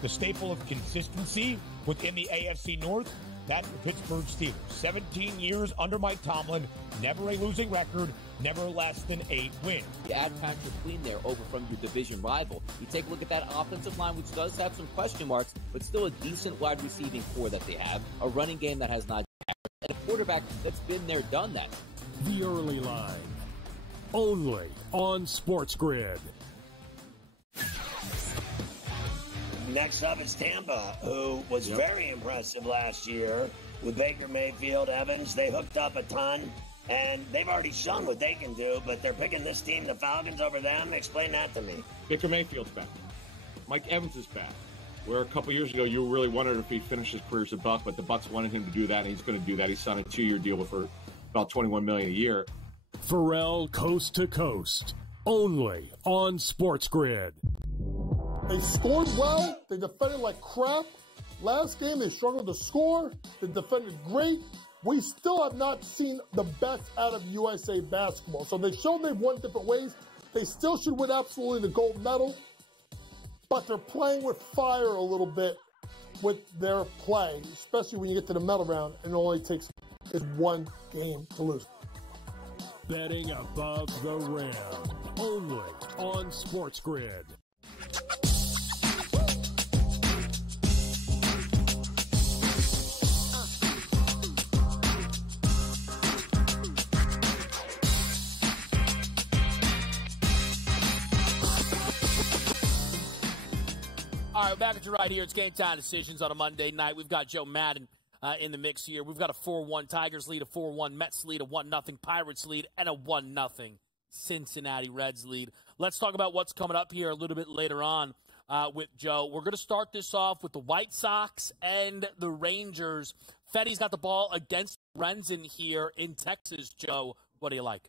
The staple of consistency within the AFC North, that's the Pittsburgh Steelers. 17 years under Mike Tomlin, never a losing record, never less than 8 wins. You add Patrick Queen there over from your division rival. You take a look at that offensive line, which does have some question marks, but still a decent wide receiving core that they have, a running game that has not, and a quarterback that's been there, done that. The early line. Only on SportsGrid. Next up is Tampa, who was very impressive last year with Baker Mayfield, Evans. They hooked up a ton, and they've already shown what they can do, but they're picking this team, the Falcons, over them. Explain that to me. Baker Mayfield's back. Mike Evans is back. Where a couple years ago, you really wondered if he'd finish his career as a Buck, but the Bucks wanted him to do that, and he's going to do that. He signed a 2-year deal for about $21 million a year. Pharrell Coast to Coast. Only on SportsGrid. They scored well. They defended like crap. Last game, they struggled to score. They defended great. We still have not seen the best out of USA basketball. So they showed they've won different ways. They still should win absolutely the gold medal. But they're playing with fire a little bit with their play, especially when you get to the medal round and it only takes one game to lose. Betting above the rim. Only on SportsGrid. All right, back at you right here. It's Game Time Decisions on a Monday night. We've got Joe Madden in the mix here. We've got a 4-1 Tigers lead, a 4-1 Mets lead, a 1-0 Pirates lead, and a 1-0 Cincinnati Reds lead. Let's talk about what's coming up here a little bit later on with Joe. We're going to start this off with the White Sox and the Rangers. Fetty's got the ball against Renzen here in Texas. Joe, what do you like?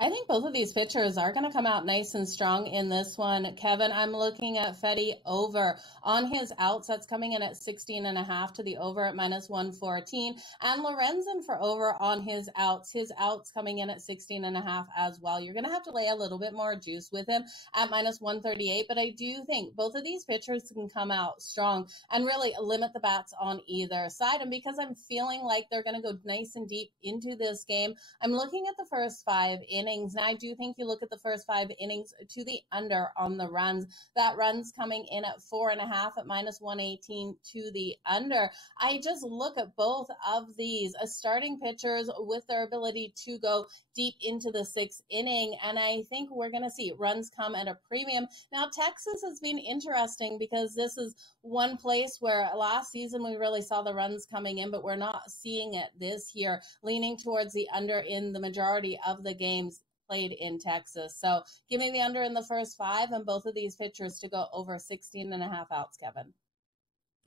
I think both of these pitchers are going to come out nice and strong in this one. Kevin, I'm looking at Fetty over on his outs. That's coming in at 16.5 to the over at -114. And Lorenzen for over on his outs. His outs coming in at 16.5 as well. You're going to have to lay a little bit more juice with him at -138. But I do think both of these pitchers can come out strong and really limit the bats on either side. And because I'm feeling like they're going to go nice and deep into this game, I'm looking at the first 5 innings. And I do think you look at the first 5 innings to the under on the runs. That run's coming in at 4.5 at -118 to the under. I just look at both of these as starting pitchers with their ability to go deep into the 6th inning. And I think we're going to see runs come at a premium. Now, Texas has been interesting because this is one place where last season we really saw the runs coming in, but we're not seeing it this year, leaning towards the under in the majority of the games played in Texas. So give me the under in the first 5 and both of these pitchers to go over 16.5 outs, Kevin.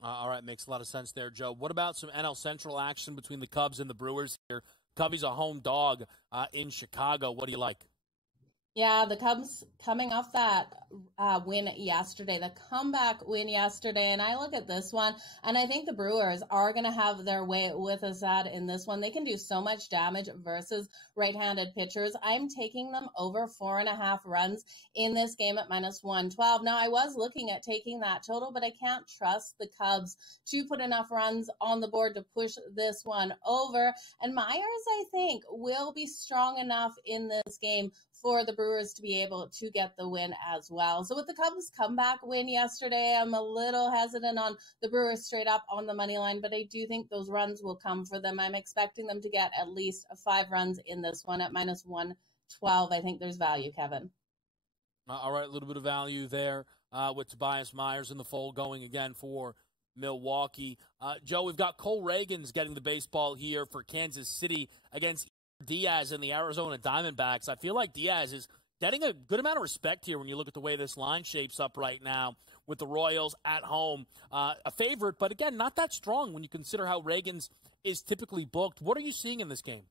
All right, makes a lot of sense there, Joe. What about some NL Central action between the Cubs and the Brewers here? Cubbies a home dog in Chicago. What do you like? Yeah, the Cubs coming off that win yesterday, the comeback win yesterday. And I look at this one, and I think the Brewers are going to have their way with us in this one. They can do so much damage versus right-handed pitchers. I'm taking them over 4.5 runs in this game at -112. Now, I was looking at taking that total, but I can't trust the Cubs to put enough runs on the board to push this one over. And Myers, I think, will be strong enough in this game for the Brewers to be able to get the win as well. So with the Cubs comeback win yesterday, I'm a little hesitant on the Brewers straight up on the money line, but I do think those runs will come for them. I'm expecting them to get at least 5 runs in this one at -112. I think there's value, Kevin. All right, a little bit of value there with Tobias Myers in the fold going again for Milwaukee. Joe, we've got Cole Reagans getting the baseball here for Kansas City against Diaz and the Arizona Diamondbacks. I feel like Diaz is getting a good amount of respect here when you look at the way this line shapes up right now with the Royals at home. A favorite, but again, not that strong when you consider how Reagans is typically booked. What are you seeing in this game?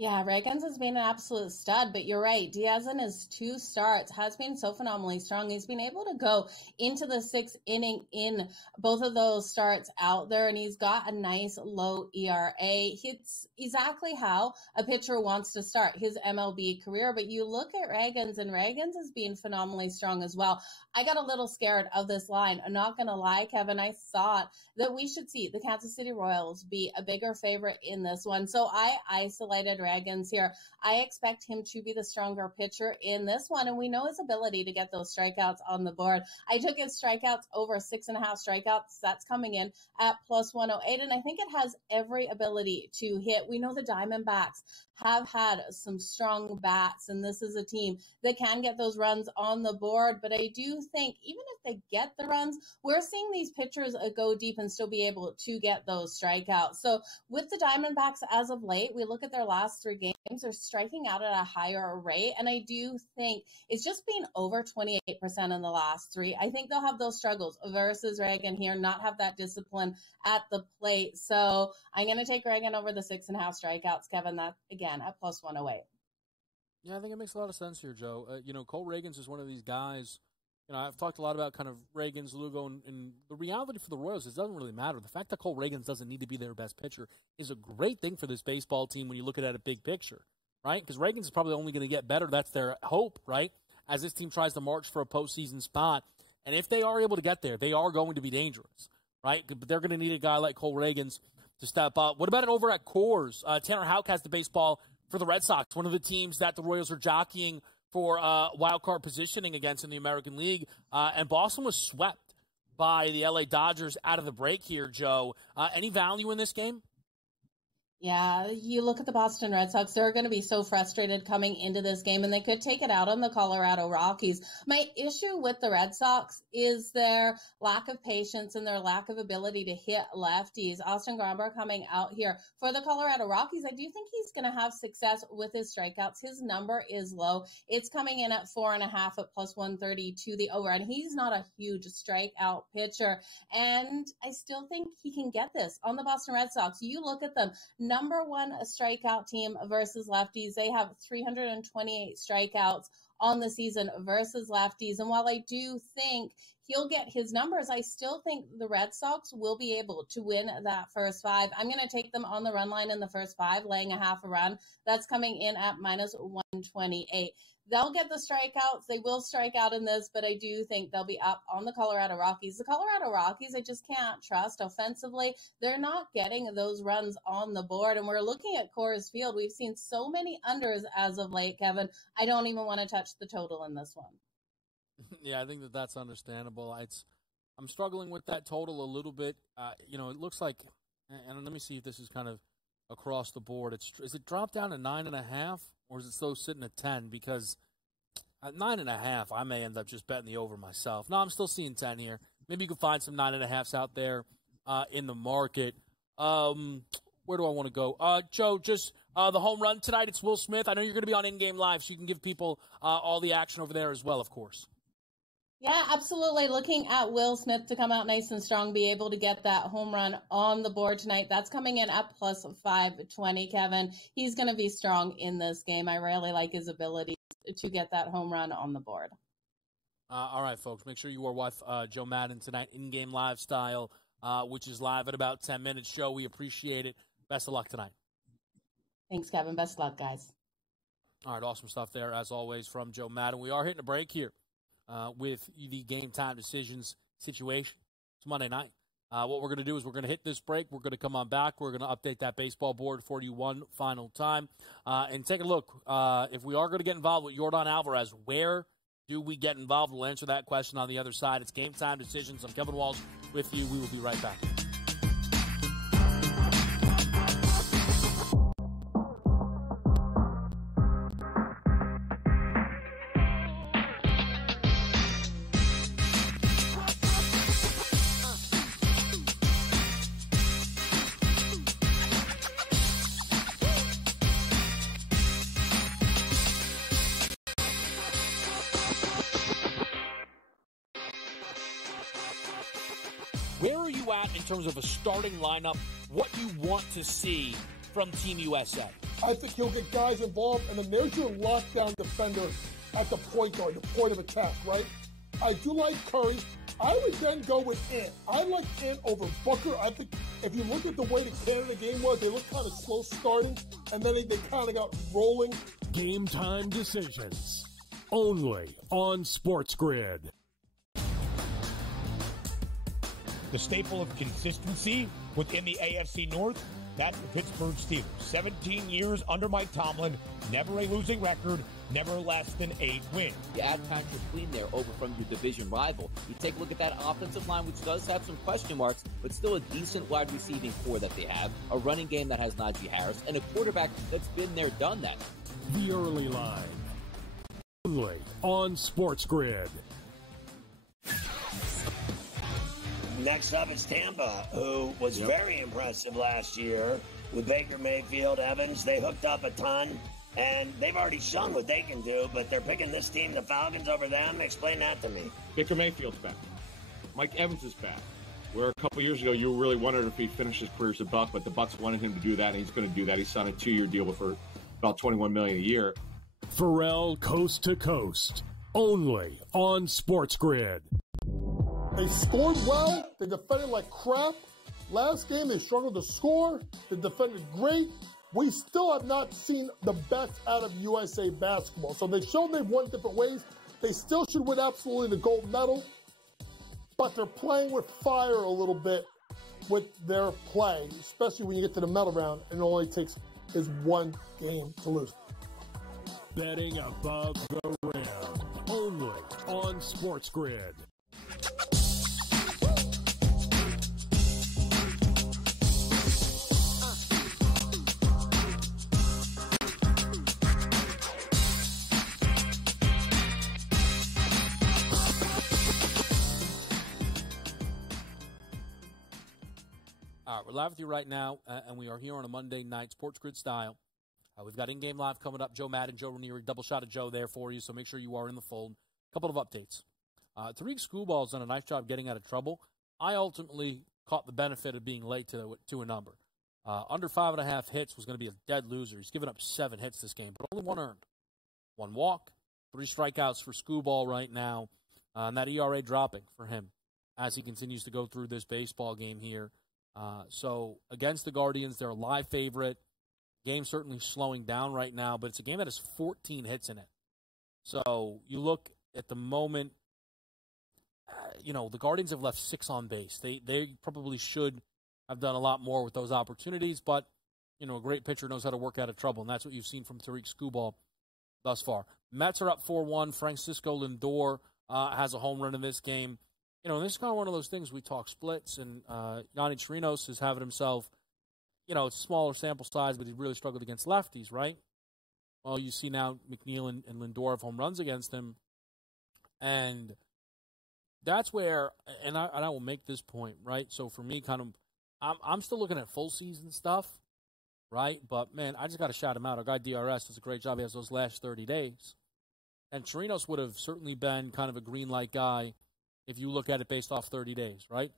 Yeah, Reagans has been an absolute stud, but you're right. Diaz in his 2 starts has been so phenomenally strong. He's been able to go into the 6th inning in both of those starts out there, and he's got a nice low ERA. It's exactly how a pitcher wants to start his MLB career, but you look at Reagans, and Reagans has been phenomenally strong as well. I got a little scared of this line. I'm not going to lie, Kevin. I thought that we should see the Kansas City Royals be a bigger favorite in this one, so I isolated Reagans here. I expect him to be the stronger pitcher in this one, and we know his ability to get those strikeouts on the board. I took his strikeouts over 6.5 strikeouts. That's coming in at plus 108, and I think it has every ability to hit. We know the Diamondbacks have had some strong bats, and this is a team that can get those runs on the board, but I do think even if they get the runs, we're seeing these pitchers go deep and still be able to get those strikeouts. So with the Diamondbacks as of late, we look at their last 3 games, they're striking out at a higher rate, and I do think it's just been over 28% in the last 3. I think they'll have those struggles versus Reagan here, not have that discipline at the plate. So I'm going to take Reagan over the 6.5 strikeouts, Kevin. That, again, at plus 108. Yeah, I think it makes a lot of sense here, Joe. Cole Reagans is one of these guys. I've talked a lot about kind of Reagans, Lugo, and the reality for the Royals is it doesn't really matter. The fact that Cole Reagans doesn't need to be their best pitcher is a great thing for this baseball team when you look at it at a big picture, right? Because Reagans is probably only going to get better. That's their hope, right? As this team tries to march for a postseason spot. And if they are able to get there, they are going to be dangerous, right? But they're going to need a guy like Cole Reagans to step up. What about it over at Coors? Tanner Houck has the baseball for the Red Sox, one of the teams that the Royals are jockeying for wild card positioning against in the American League. And Boston was swept by the LA Dodgers out of the break here, Joe. Any value in this game? Yeah, you look at the Boston Red Sox, they're going to be so frustrated coming into this game, and they could take it out on the Colorado Rockies. My issue with the Red Sox is their lack of patience and their lack of ability to hit lefties. Austin Gromber coming out here for the Colorado Rockies. I do think he's going to have success with his strikeouts. His number is low. It's coming in at 4.5 at plus 130 to the over, and he's not a huge strikeout pitcher. And I still think he can get this on the Boston Red Sox. You look at them. Number 1 strikeout team versus lefties. They have 328 strikeouts on the season versus lefties. And while I do think he'll get his numbers, I still think the Red Sox will be able to win that first 5. I'm going to take them on the run line in the first 5, laying a half a run. That's coming in at minus 128. They'll get the strikeouts. They will strike out in this, but I do think they'll be up on the Colorado Rockies. The Colorado Rockies, I just can't trust offensively. They're not getting those runs on the board, and we're looking at Coors Field. We've seen so many unders as of late, Kevin. I don't even want to touch the total in this one. Yeah, I think that's understandable. I'm struggling with that total a little bit. It looks like, and let me see if this is kind of across the board. Is it dropped down to 9.5, or is it still sitting at 10? Because at 9.5, I may end up just betting the over myself. No, I'm still seeing 10 here. Maybe you can find some 9.5s out there in the market. Where do I want to go? Joe, just the home run tonight. It's Will Smith. I know you're going to be on In-Game Live, so you can give people all the action over there as well, of course. Yeah, absolutely. Looking at Will Smith to come out nice and strong, be able to get that home run on the board tonight. That's coming in at plus 520, Kevin. He's going to be strong in this game. I really like his ability to get that home run on the board. All right, folks, make sure you are with Joe Madden tonight, In-Game Live style, which is live in about 10 minutes. Joe, we appreciate it. Best of luck tonight. Thanks, Kevin. Best of luck, guys. All right, awesome stuff there, as always, from Joe Madden. We are hitting a break here. With the Game Time Decisions situation. It's Monday night. What we're going to do is we're going to hit this break. We're going to come on back. We're going to update that baseball board for you one final time. And take a look. If we are going to get involved with Yordan Alvarez, where do we get involved? We'll answer that question on the other side. It's Game Time Decisions. I'm Kevin Walsh with you. We will be right back. Where are you at in terms of a starting lineup, what you want to see from Team USA. I think he'll get guys involved, and then there's your lockdown defender at the point guard, the point of attack, right? I do like Curry. I would then go with Ant. I like Ant over Booker. I think if you look at the way the Canada game was, they looked kind of slow starting, and then they kind of got rolling. Game time decisions. Only on SportsGrid. The staple of consistency within the AFC North, that's the Pittsburgh Steelers. 17 years under Mike Tomlin, never a losing record, never less than 8 wins. You add Patrick Queen there over from your division rival. You take a look at that offensive line, which does have some question marks, but still a decent wide receiving core that they have, a running game that has Najee Harris, and a quarterback that's been there, done that. The early line. Only on SportsGrid. Next up is Tampa, who was very impressive last year with Baker Mayfield, Evans. They hooked up a ton, and they've already shown what they can do, but they're picking this team, the Falcons, over them. Explain that to me. Baker Mayfield's back. Mike Evans is back. Where a couple years ago you really wondered if he'd finish his career as a Buck, but the Bucks wanted him to do that, and he's going to do that. He signed a 2-year deal for about $21 million a year. Pharrell Coast to Coast. Only on SportsGrid. They scored well. They defended like crap. Last game, they struggled to score. They defended great. We still have not seen the best out of USA basketball. So they've shown they've won different ways. They still should win absolutely the gold medal. But they're playing with fire a little bit with their play, especially when you get to the medal round and it only takes is one game to lose. Betting above the rim. Only on SportsGrid. We're live with you right now, and we are here on a Monday night, SportsGrid style. We've got in-game live coming up. Joe Madden, Joe Ranieri, double shot of Joe there for you, so make sure you are in the fold. A couple of updates. Tariq Schoolball's done a nice job getting out of trouble. I ultimately caught the benefit of being late to a number. Under 5.5 hits was going to be a dead loser. He's given up 7 hits this game, but only 1 earned. 1 walk, 3 strikeouts for Schoolball right now, and that ERA dropping for him as he continues to go through this baseball game here. So against the Guardians, they're a live favorite. Game certainly slowing down right now, but it's a game that has 14 hits in it. So you look at the moment, the Guardians have left 6 on base. They probably should have done a lot more with those opportunities, but, a great pitcher knows how to work out of trouble, and that's what you've seen from Tariq Schoolball thus far. Mets are up 4-1. Francisco Lindor has a home run in this game. This is kind of one of those things we talk splits, and Yanni Chirinos is having himself, it's a smaller sample size, but he really struggled against lefties, right? Well, you see now McNeil and Lindor have home runs against him, and that's where, and I will make this point, right? So for me, I'm still looking at full season stuff, right? But, man, I just got to shout him out. Our guy DRS does a great job. He has those last 30 days. And Chirinos would have certainly been kind of a green light guy if you look at it based off 30 days, right?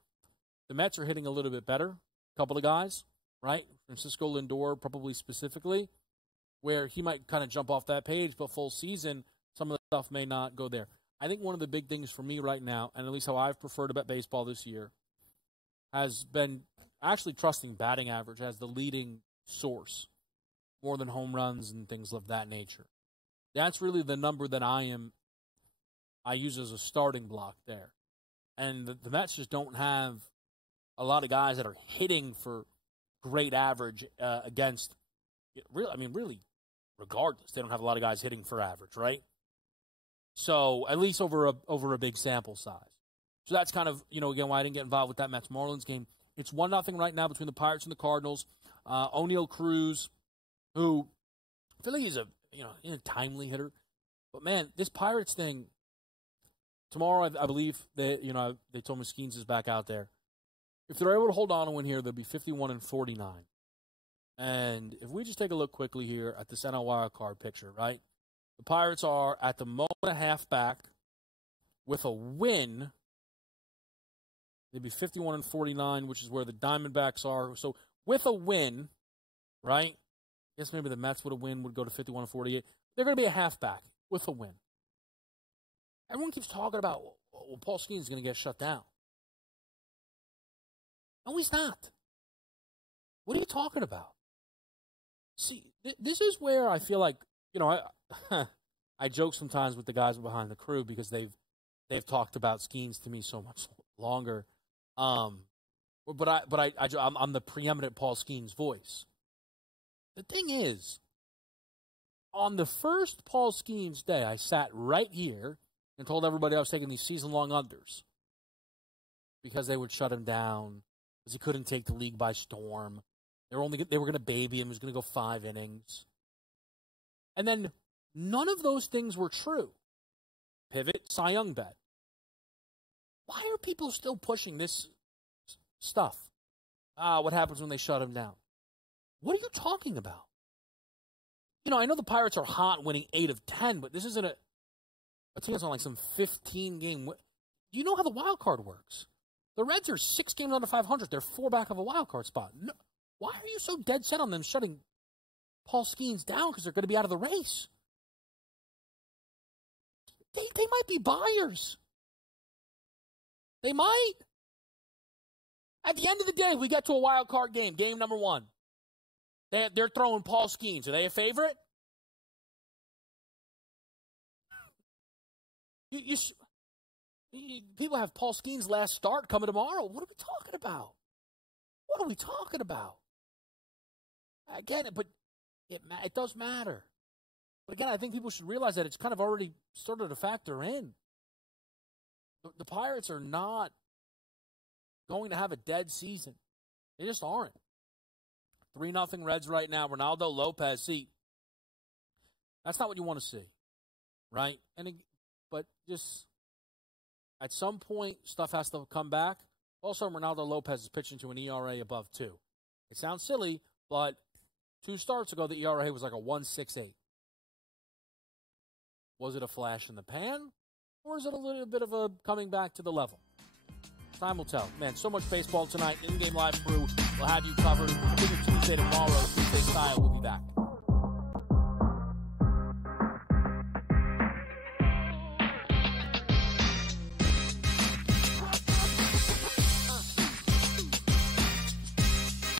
The Mets are hitting a little bit better, a couple of guys, right? Francisco Lindor probably specifically, where he might kind of jump off that page, but full season, some of the stuff may not go there. I think one of the big things for me right now, and at least how I've preferred to bet baseball this year, has been actually trusting batting average as the leading source more than home runs and things of that nature. That's really the number that I use as a starting block there. And the Mets just don't have a lot of guys that are hitting for great average against, really, regardless. They don't have a lot of guys hitting for average, right? So at least over a big sample size. So that's kind of, again, why I didn't get involved with that Mets-Marlins game. It's 1-0 right now between the Pirates and the Cardinals. O'Neal Cruz, who I feel like he's a timely hitter. But, man, this Pirates thing, tomorrow I believe they told me Skeens is back out there. If they're able to hold on and win here, they'll be 51-49. And if we just take a look quickly here at the NL wild card picture, right? The Pirates are at the moment a half back with a win. They'd be 51-49, which is where the Diamondbacks are. So with a win, right? I guess maybe the Mets would go to 51-48. They're going to be a halfback with a win. Everyone keeps talking about, well, Paul Skeens is going to get shut down. No, he's not. What are you talking about? See, this is where I feel like, I joke sometimes with the guys behind the crew because they've talked about Skeens to me so much longer. But I'm the preeminent Paul Skeens voice. The thing is, on the first Paul Skeens day, I sat right here and told everybody I was taking these season-long unders because they would shut him down, because he couldn't take the league by storm. They were going to baby him. He was going to go 5 innings. And then none of those things were true. Pivot, Cy Young bet. Why are people still pushing this stuff? What happens when they shut him down? What are you talking about? I know the Pirates are hot winning 8 of 10, but this isn't a team that's on like some 15-game win. Do you know how the wild card works? The Reds are 6 games under 500. They're 4 back of a wild card spot. No, why are you so dead set on them shutting Paul Skeens down because they're going to be out of the race? They might be buyers. They might. At the end of the day, we get to a wild card game, game number 1. They're throwing Paul Skeens. Are they a favorite? People have Paul Skeens' last start coming tomorrow. What are we talking about? What are we talking about? I get it, but it does matter. But again, I think people should realize that it's kind of already started to factor in. The Pirates are not going to have a dead season. They just aren't. 3-0 Reds right now. Ronaldo Lopez. See, that's not what you want to see, right? But just at some point, stuff has to come back. Also, Ronaldo Lopez is pitching to an ERA above 2. It sounds silly, but 2 starts ago, the ERA was like a 1.68. Was it a flash in the pan, or is it a little bit of a coming back to the level? Time will tell. Man, so much baseball tonight. In-game live crew will have you covered. Tuesday tomorrow, Tuesday style. We'll be back.